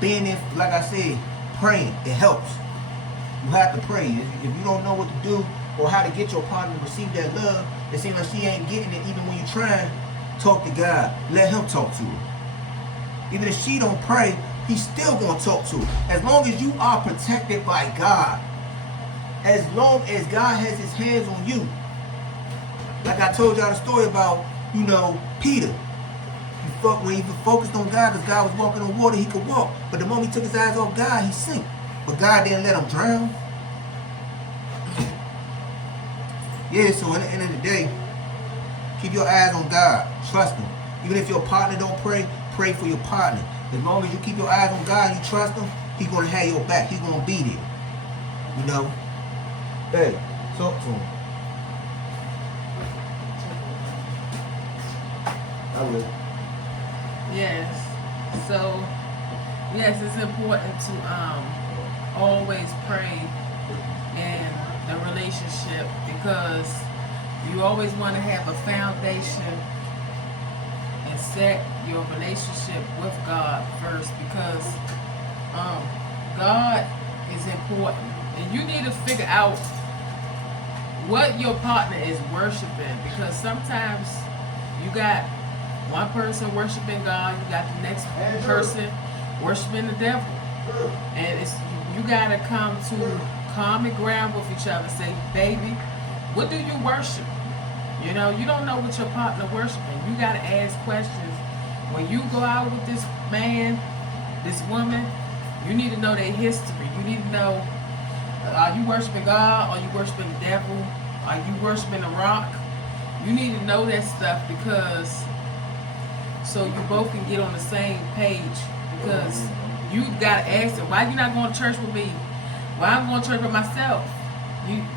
being in, like I said, praying, it helps. You have to pray. If you don't know what to do or how to get your partner to receive that love, it seems like she ain't getting it even when you're trying, talk to God. Let him talk to her. Even if she don't pray, he's still going to talk to her. As long as you are protected by God. As long as God has his hands on you. Like I told y'all the story about, Peter. When he focused on God, because God was walking on water, he could walk. But the moment he took his eyes off God, he sank. But God didn't let him drown. Yeah, so at the end of the day, keep your eyes on God. Trust him. Even if your partner don't pray, pray for your partner. As long as you keep your eyes on God and you trust him, he's going to have your back. He's going to be there. Hey, talk to him. I will. Yes. So, yes, it's important to always pray in the relationship, because you always want to have a foundation and set your relationship with God first, because God is important, and you need to figure out what your partner is worshiping, because sometimes you got one person worshiping God, you got the next person worshiping the devil, and you gotta come to common ground with each other. Say, baby, what do you worship? You don't know what your partner worshiping. You gotta ask questions. When you go out with this man, this woman, you need to know their history. You need to know, are you worshiping God? Are you worshiping the devil? Are you worshiping a rock? You need to know that stuff, because so you both can get on the same page. Because you gotta ask them, why you not going to church with me? Why I'm going to church with myself?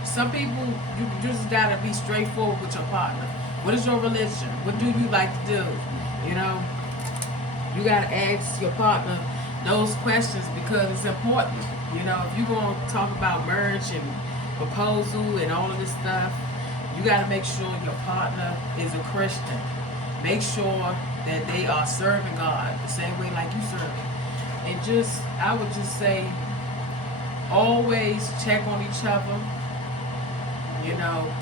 Some people, you just gotta be straightforward with your partner. What is your religion? What do you like to do? You gotta ask your partner those questions, because it's important. If you're gonna talk about marriage and proposal and all of this stuff, you gotta make sure your partner is a Christian. Make sure that they are serving God the same way like you serve. And I would just say, always check on each other.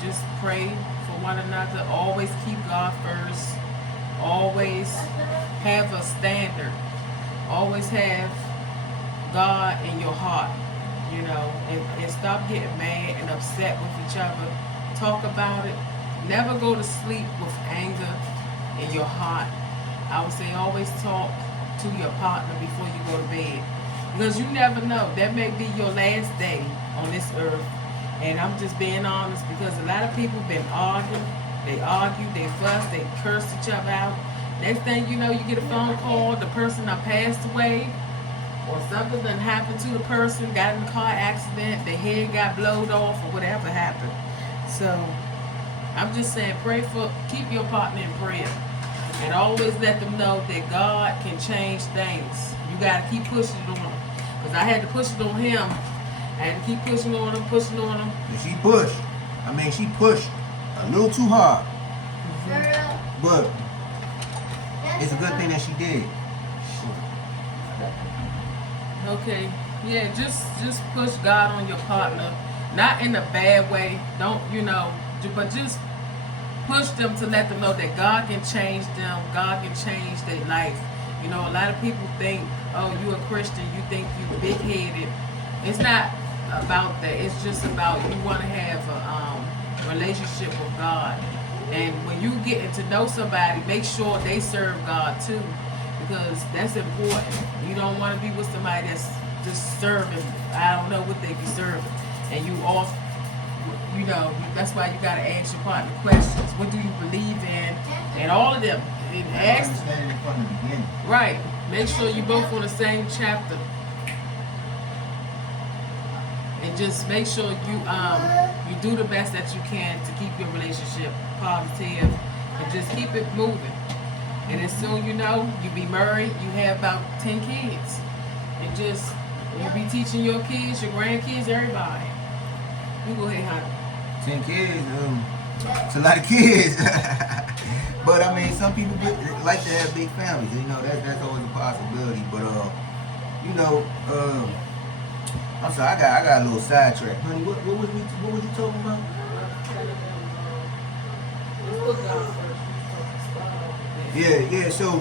Just pray for one another. Always keep God first. Always have a standard. Always have God in your heart. And stop getting mad and upset with each other. Talk about it. Never go to sleep with anger in your heart. I would say always talk to your partner before you go to bed, because you never know, that may be your last day on this earth. And I'm just being honest, because a lot of people been arguing. They argue, they fuss, they curse each other out. Next thing you know, you get a phone call, the person done passed away, or something done happened to the person, got in a car accident, their head got blowed off, or whatever happened. So I'm just saying, keep your partner in prayer. And always let them know that God can change things. You got to keep pushing it on them. Because I had to push it on him. I had to keep pushing on him. And she pushed. She pushed a little too hard. Mm-hmm. But it's a good thing that she did. Okay. Yeah, just push God on your partner. Not in a bad way. Don't, but just push them to let them know that God can change them. God can change their life. A lot of people think, oh, you a Christian, you think you big-headed. It's not about that. It's just about you want to have a relationship with God. And when you get to know somebody, make sure they serve God too, because that's important. You don't want to be with somebody that's just serving. I don't know what they be serving. And you off. That's why you gotta ask your partner questions. What do you believe in? And all of them. And ask. From the beginning. Right. Make sure you both on the same chapter. And just make sure you do the best that you can to keep your relationship positive, and just keep it moving. And as soon you be married, you have about 10 kids. And just you be teaching your kids, your grandkids, everybody. You go ahead, honey. 10 kids, it's a lot of kids. But some people like to have big families. That's always a possibility. But I'm sorry, I got a little sidetracked. Honey, what was you talking about? Yeah. So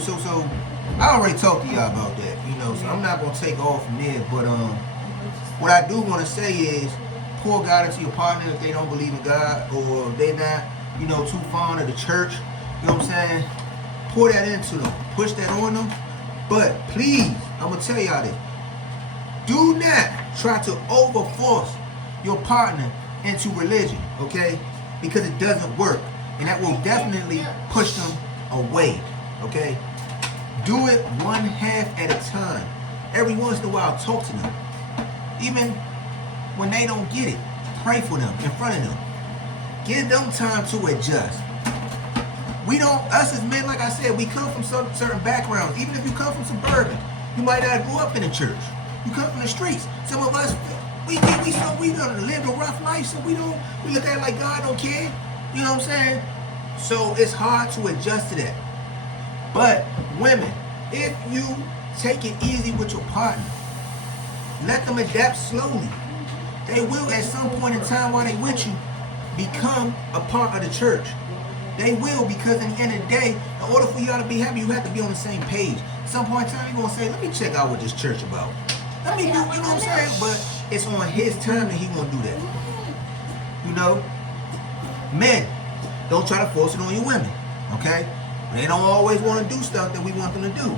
I already talked to y'all about that, you know. So I'm not gonna take off from there. But what I do want to say is, pour God into your partner if they don't believe in God or they're not, you know, too fond of the church. You know what I'm saying? Pour that into them. Push that on them. But please, I'm gonna tell y'all this. Do not try to overforce your partner into religion, okay? Because it doesn't work. And that will definitely push them away, okay? Do it one half at a time. Every once in a while, talk to them. Even when they don't get it, pray for them in front of them. Give them time to adjust. We don't, us as men, like I said, we come from some certain backgrounds. Even if you come from suburban, you might not grow up in the church. You come from the streets. Some of us, we done lived a rough life, so we look at it like God don't care. You know what I'm saying? So it's hard to adjust to that. But women, if you take it easy with your partner, let them adapt slowly. They will at some point in time while they with you become a part of the church. They will, because in the end of the day, in order for y'all to be happy, you have to be on the same page. At some point in time, you're going to say, let me check out what this church about. Let me do, you know what I'm saying? But it's on his time that he going to do that. You know? Men, don't try to force it on your women, okay? They don't always want to do stuff that we want them to do.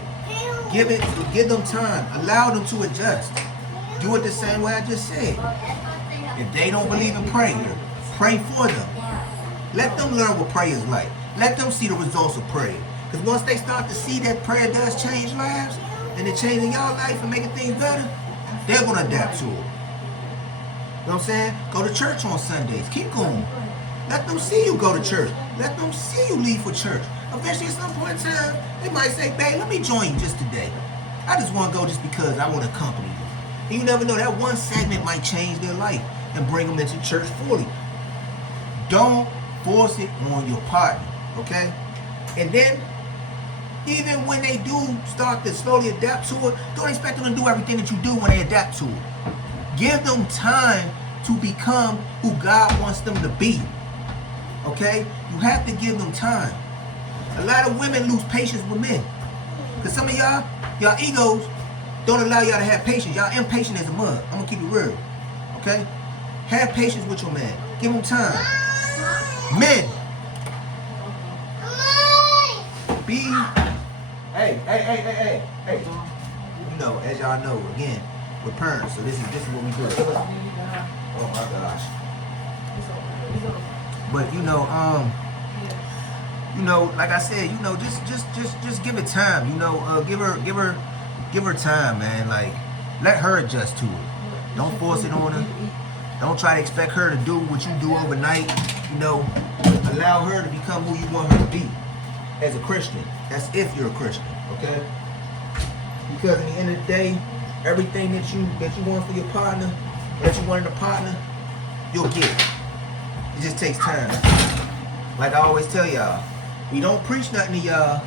Give them time. Allow them to adjust. Do it the same way I just said. If they don't believe in prayer, pray for them. Let them learn what prayer is like. Let them see the results of prayer. Because once they start to see that prayer does change lives, and it changing y'all life and making things better, they're going to adapt to it. You know what I'm saying? Go to church on Sundays. Keep going. Let them see you go to church. Let them see you leave for church. Eventually, at some point in time, they might say, babe, let me join you just today. I just want to go just because I want to accompany you. And you never know, that one segment might change their life and bring them into church fully. Don't force it on your partner, okay? And then, even when they do start to slowly adapt to it, don't expect them to do everything that you do when they adapt to it. Give them time to become who God wants them to be, okay? You have to give them time. A lot of women lose patience with men. Because some of y'all egos don't allow y'all to have patience. Y'all impatient as a mug. I'm going to keep it real, okay? Have patience with your man. Give him time. Men, be, hey. You know, as y'all know, again, we're parents, so this is what we do. Oh my gosh. But you know, like I said, you know, just give it time. You know, give her time, man. Like, let her adjust to it. Don't force it on her. Don't try to expect her to do what you do overnight. You know, allow her to become who you want her to be as a Christian. That's if you're a Christian, okay? Because at the end of the day, everything that you want for your partner, that you want in a partner, you'll get it. It just takes time. Like I always tell y'all, we don't preach nothing to y'all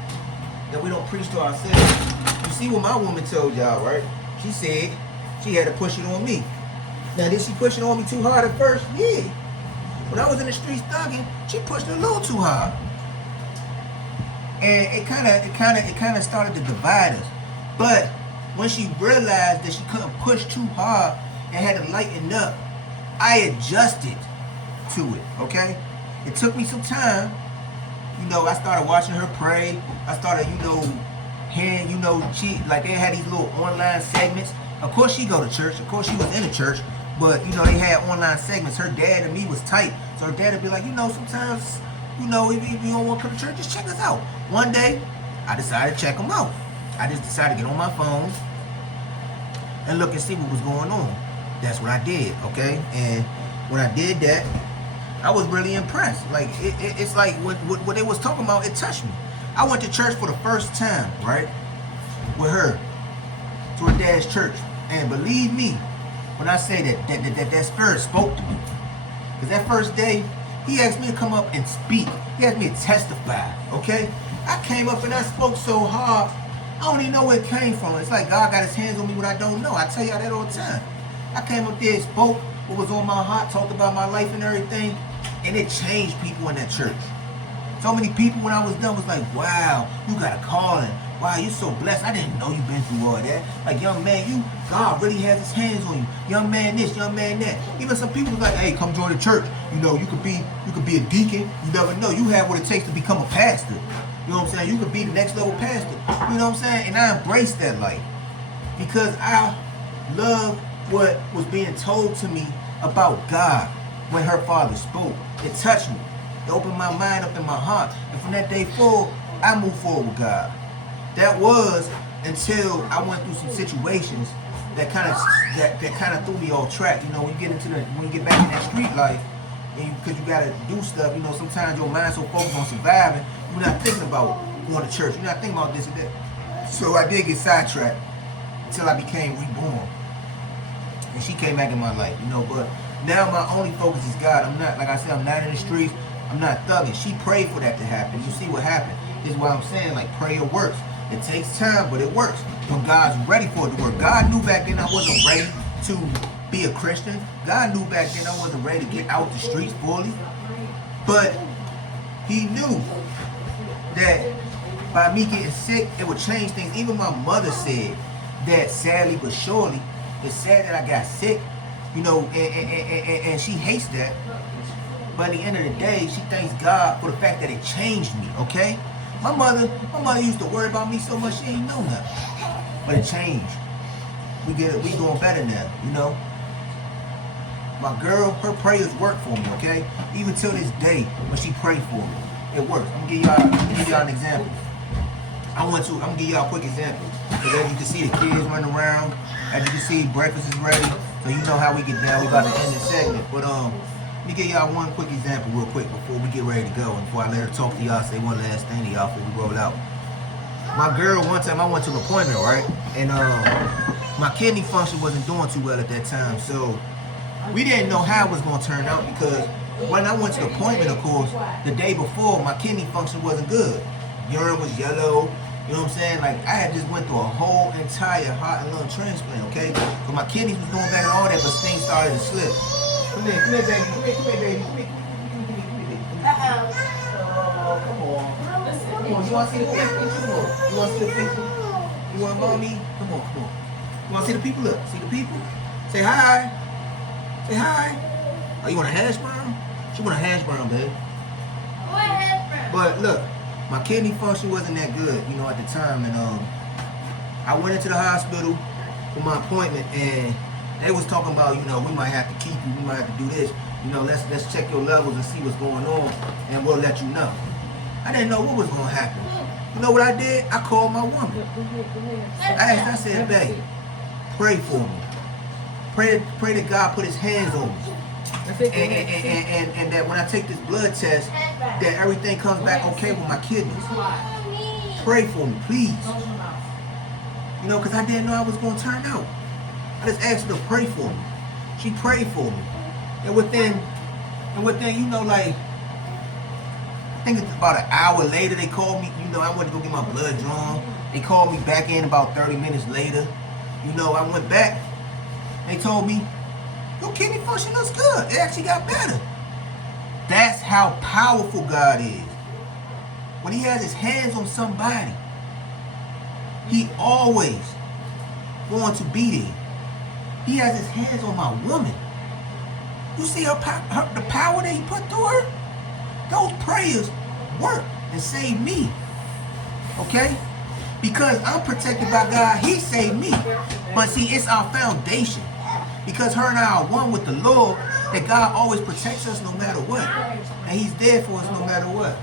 that we don't preach to ourselves. You see what my woman told y'all, right? She said she had to push it on me. Now, did she push it on me too hard at first? Yeah. When I was in the streets thugging, she pushed it a little too hard. And it kind of started to divide us. But when she realized that she couldn't push too hard and had to lighten up, I adjusted to it, okay? It took me some time. You know, I started watching her pray. I started, hearing, they had these little online segments. Of course she go to church. Of course she was in the church. But, they had online segments. Her dad and me was tight. So her dad would be like, sometimes, if you don't want to come to church, just check us out. One day, I decided to check them out. I just decided to get on my phone and look and see what was going on. That's what I did, okay? And when I did that, I was really impressed. Like, it's like what they was talking about, it touched me. I went to church for the first time, right? With her. To her dad's church. And believe me, when I say that spirit spoke to me. Because that first day, he asked me to come up and speak. He asked me to testify, okay? I came up and I spoke so hard, I don't even know where it came from. It's like God got his hands on me when I don't know. I tell y'all that all the time. I came up there and spoke what was on my heart, talked about my life and everything, and it changed people in that church. So many people when I was done was like, wow, you got a calling. Wow, you're so blessed. I didn't know you've been through all that. Like, young man, God really has his hands on you. Young man this, young man that. Even some people was like, hey, come join the church. You know, you could be a deacon. You never know. You have what it takes to become a pastor. You know what I'm saying? You could be the next level pastor. You know what I'm saying? And I embraced that life because I love what was being told to me about God when her father spoke. It touched me. It opened my mind up in my heart. And from that day forward, I moved forward with God. That was until I went through some situations that kind of threw me off track. You know, when you get back in that street life, and because you gotta do stuff. You know, sometimes your mind's so focused on surviving, you're not thinking about going to church. You're not thinking about this and that. So I did get sidetracked until I became reborn, and she came back in my life. You know, but now my only focus is God. I'm not, like I said, I'm not in the streets. I'm not thugging. She prayed for that to happen. You see what happened. This is why I'm saying, like, prayer works. It takes time, but it works when God's ready for it to work. God knew back then I wasn't ready to be a Christian. God knew back then I wasn't ready to get out the streets fully. But he knew that by me getting sick, it would change things. Even my mother said that sadly but surely, it's sad that I got sick, you know, and she hates that. But at the end of the day, she thanks God for the fact that it changed me, okay? My mother used to worry about me so much she ain't know nothing. But it changed. We doing better now, you know? My girl, her prayers work for me, okay? Even till this day, when she prayed for me, it works. I'm gonna give y'all an example. I'm gonna give y'all a quick example. Because as you can see, the kids running around. As you can see, breakfast is ready. So you know how we get down. We about to end this segment. But let me give y'all one quick example real quick before we get ready to go. And before I let her talk to y'all, say one last thing to y'all before we roll out. My girl, one time I went to an appointment, right? And my kidney function wasn't doing too well at that time. So we didn't know how it was going to turn out because when I went to the appointment, of course, the day before, my kidney function wasn't good. Urine was yellow. You know what I'm saying? Like, I had just went through a whole entire heart and lung transplant, okay? So my kidneys was doing better and all that, but things started to slip. Come here, baby. Come here, baby. Come here, baby. Oh, come on. Come on. You want to see the people? Come on. You want to see the people? You want mommy? Come on. You want to see the people? Look. See the people? Say hi. Say hi. Oh, you want a hash brown? She want a hash brown, babe. What hash brown? But look, my kidney function wasn't that good, you know, at the time. And I went into the hospital for my appointment, and they was talking about, you know, we might have to keep you, we might have to do this. You know, let's check your levels and see what's going on, and we'll let you know. I didn't know what was going to happen. You know what I did? I called my woman. I said, babe, pray for me. Pray that God put his hands on me. And that when I take this blood test, that everything comes back okay with my kidneys. Pray for me, please. You know, because I didn't know how it was going to turn out. I just asked her to pray for me. She prayed for me. And within, you know, like, I think it's about an hour later, they called me. You know, I went to go get my blood drawn. They called me back in about 30 minutes later. You know, I went back. They told me, your kidney function looks good. It actually got better. That's how powerful God is. When he has his hands on somebody, he always going to be there. He has his hands on my woman. You see the power that he put through her? Those prayers work and saved me. Okay? Because I'm protected by God, he saved me. But see, it's our foundation. Because her and I are one with the Lord, that God always protects us no matter what. And he's there for us no matter what.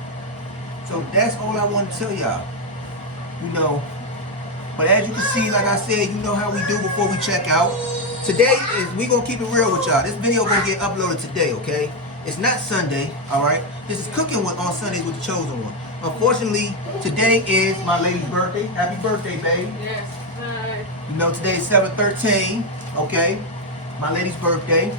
So that's all I want to tell y'all. You know, but as you can see, like I said, you know how we do before we check out. Today, we going to keep it real with y'all. This video going to get uploaded today, okay? It's not Sunday, all right? This is cooking on Sundays with the chosen one. Unfortunately, today is my lady's birthday. Happy birthday, baby. Yes. Hi. You know, today is 7/13, okay? My lady's birthday.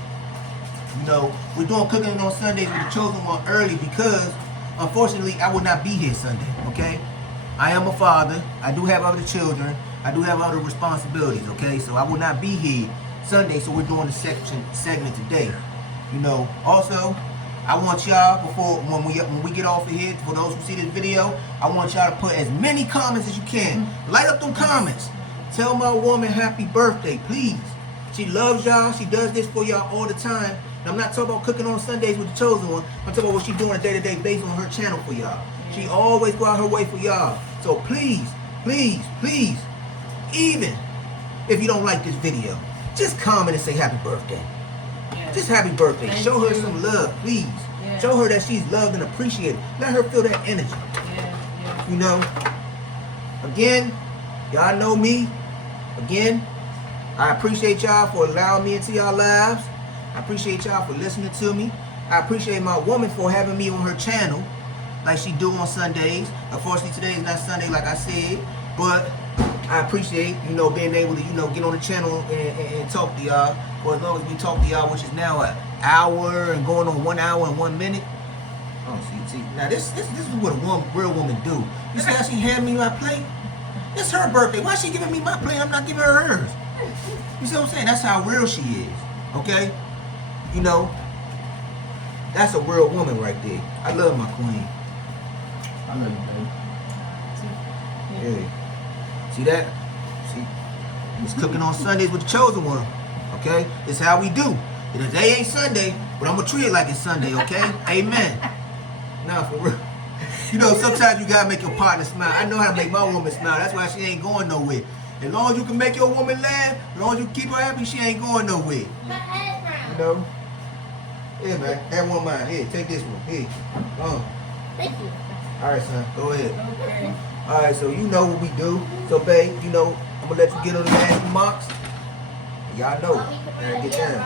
You know, we're doing cooking on Sundays with the chosen one early because, unfortunately, I will not be here Sunday, okay? I am a father. I do have other children. I do have other responsibilities, okay? So I will not be here Sunday, so we're doing the segment today. You know, also, I want y'all, when we get off of here, for those who see this video, I want y'all to put as many comments as you can. Light up them comments. Tell my woman happy birthday, please. She loves y'all. She does this for y'all all the time. And I'm not talking about cooking on Sundays with the chosen one. I'm talking about what she's doing on a day-to-day basis on her channel for y'all. She always go out her way for y'all. So please, please, please, even if you don't like this video, just comment and say happy birthday. Yeah. Just happy birthday. Thank Show her you. some love, please. Yeah. Show her that she's loved and appreciated. Let her feel that energy. Yeah. You know? Again, y'all know me. Again, I appreciate y'all for allowing me into y'all lives. I appreciate y'all for listening to me. I appreciate my woman for having me on her channel like she do on Sundays. Unfortunately, today is not Sunday like I said, but I appreciate, being able to, get on the channel and talk to y'all for as long as we talk to y'all, which is now an hour and going on 1 hour and 1 minute. Oh, see, now this is what a real woman do. You see how she handed me my plate? It's her birthday. Why is she giving me my plate? I'm not giving her hers. You see what I'm saying? That's how real she is. Okay? That's a real woman right there. I love my queen. I love you, baby. Yeah. See that? See? It's cooking on Sundays with the chosen one. Okay? It's how we do. Today ain't Sunday, but I'm going to treat it like it's Sunday, okay? Amen. Nah, for real. Sometimes you got to make your partner smile. I know how to make my woman smile. That's why she ain't going nowhere. As long as you can make your woman laugh, as long as you keep her happy, she ain't going nowhere. My head brown. Here, man. Have one of mine. Here, take this one. Here. Thank you. All right, son. Go ahead. Okay. All right, so you know what we do. So, babe, I'm going to let you get on the last remarks. Y'all know. Now get down.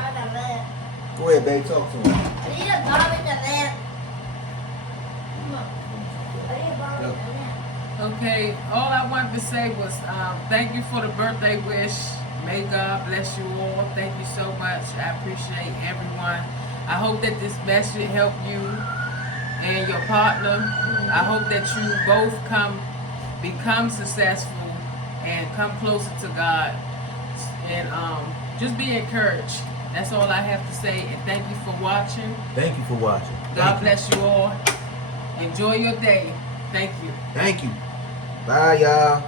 Go ahead, babe. Talk to him. I need a bomb in the lamp. I need a bomb in the lamp. Okay, all I wanted to say was thank you for the birthday wish. May God bless you all. Thank you so much. I appreciate everyone. I hope that this message helped you and your partner. I hope that you both become successful and come closer to God. And just be encouraged. That's all I have to say. And thank you for watching. Thank you for watching. God bless you all. Enjoy your day. Thank you. Thank you. Bye, y'all.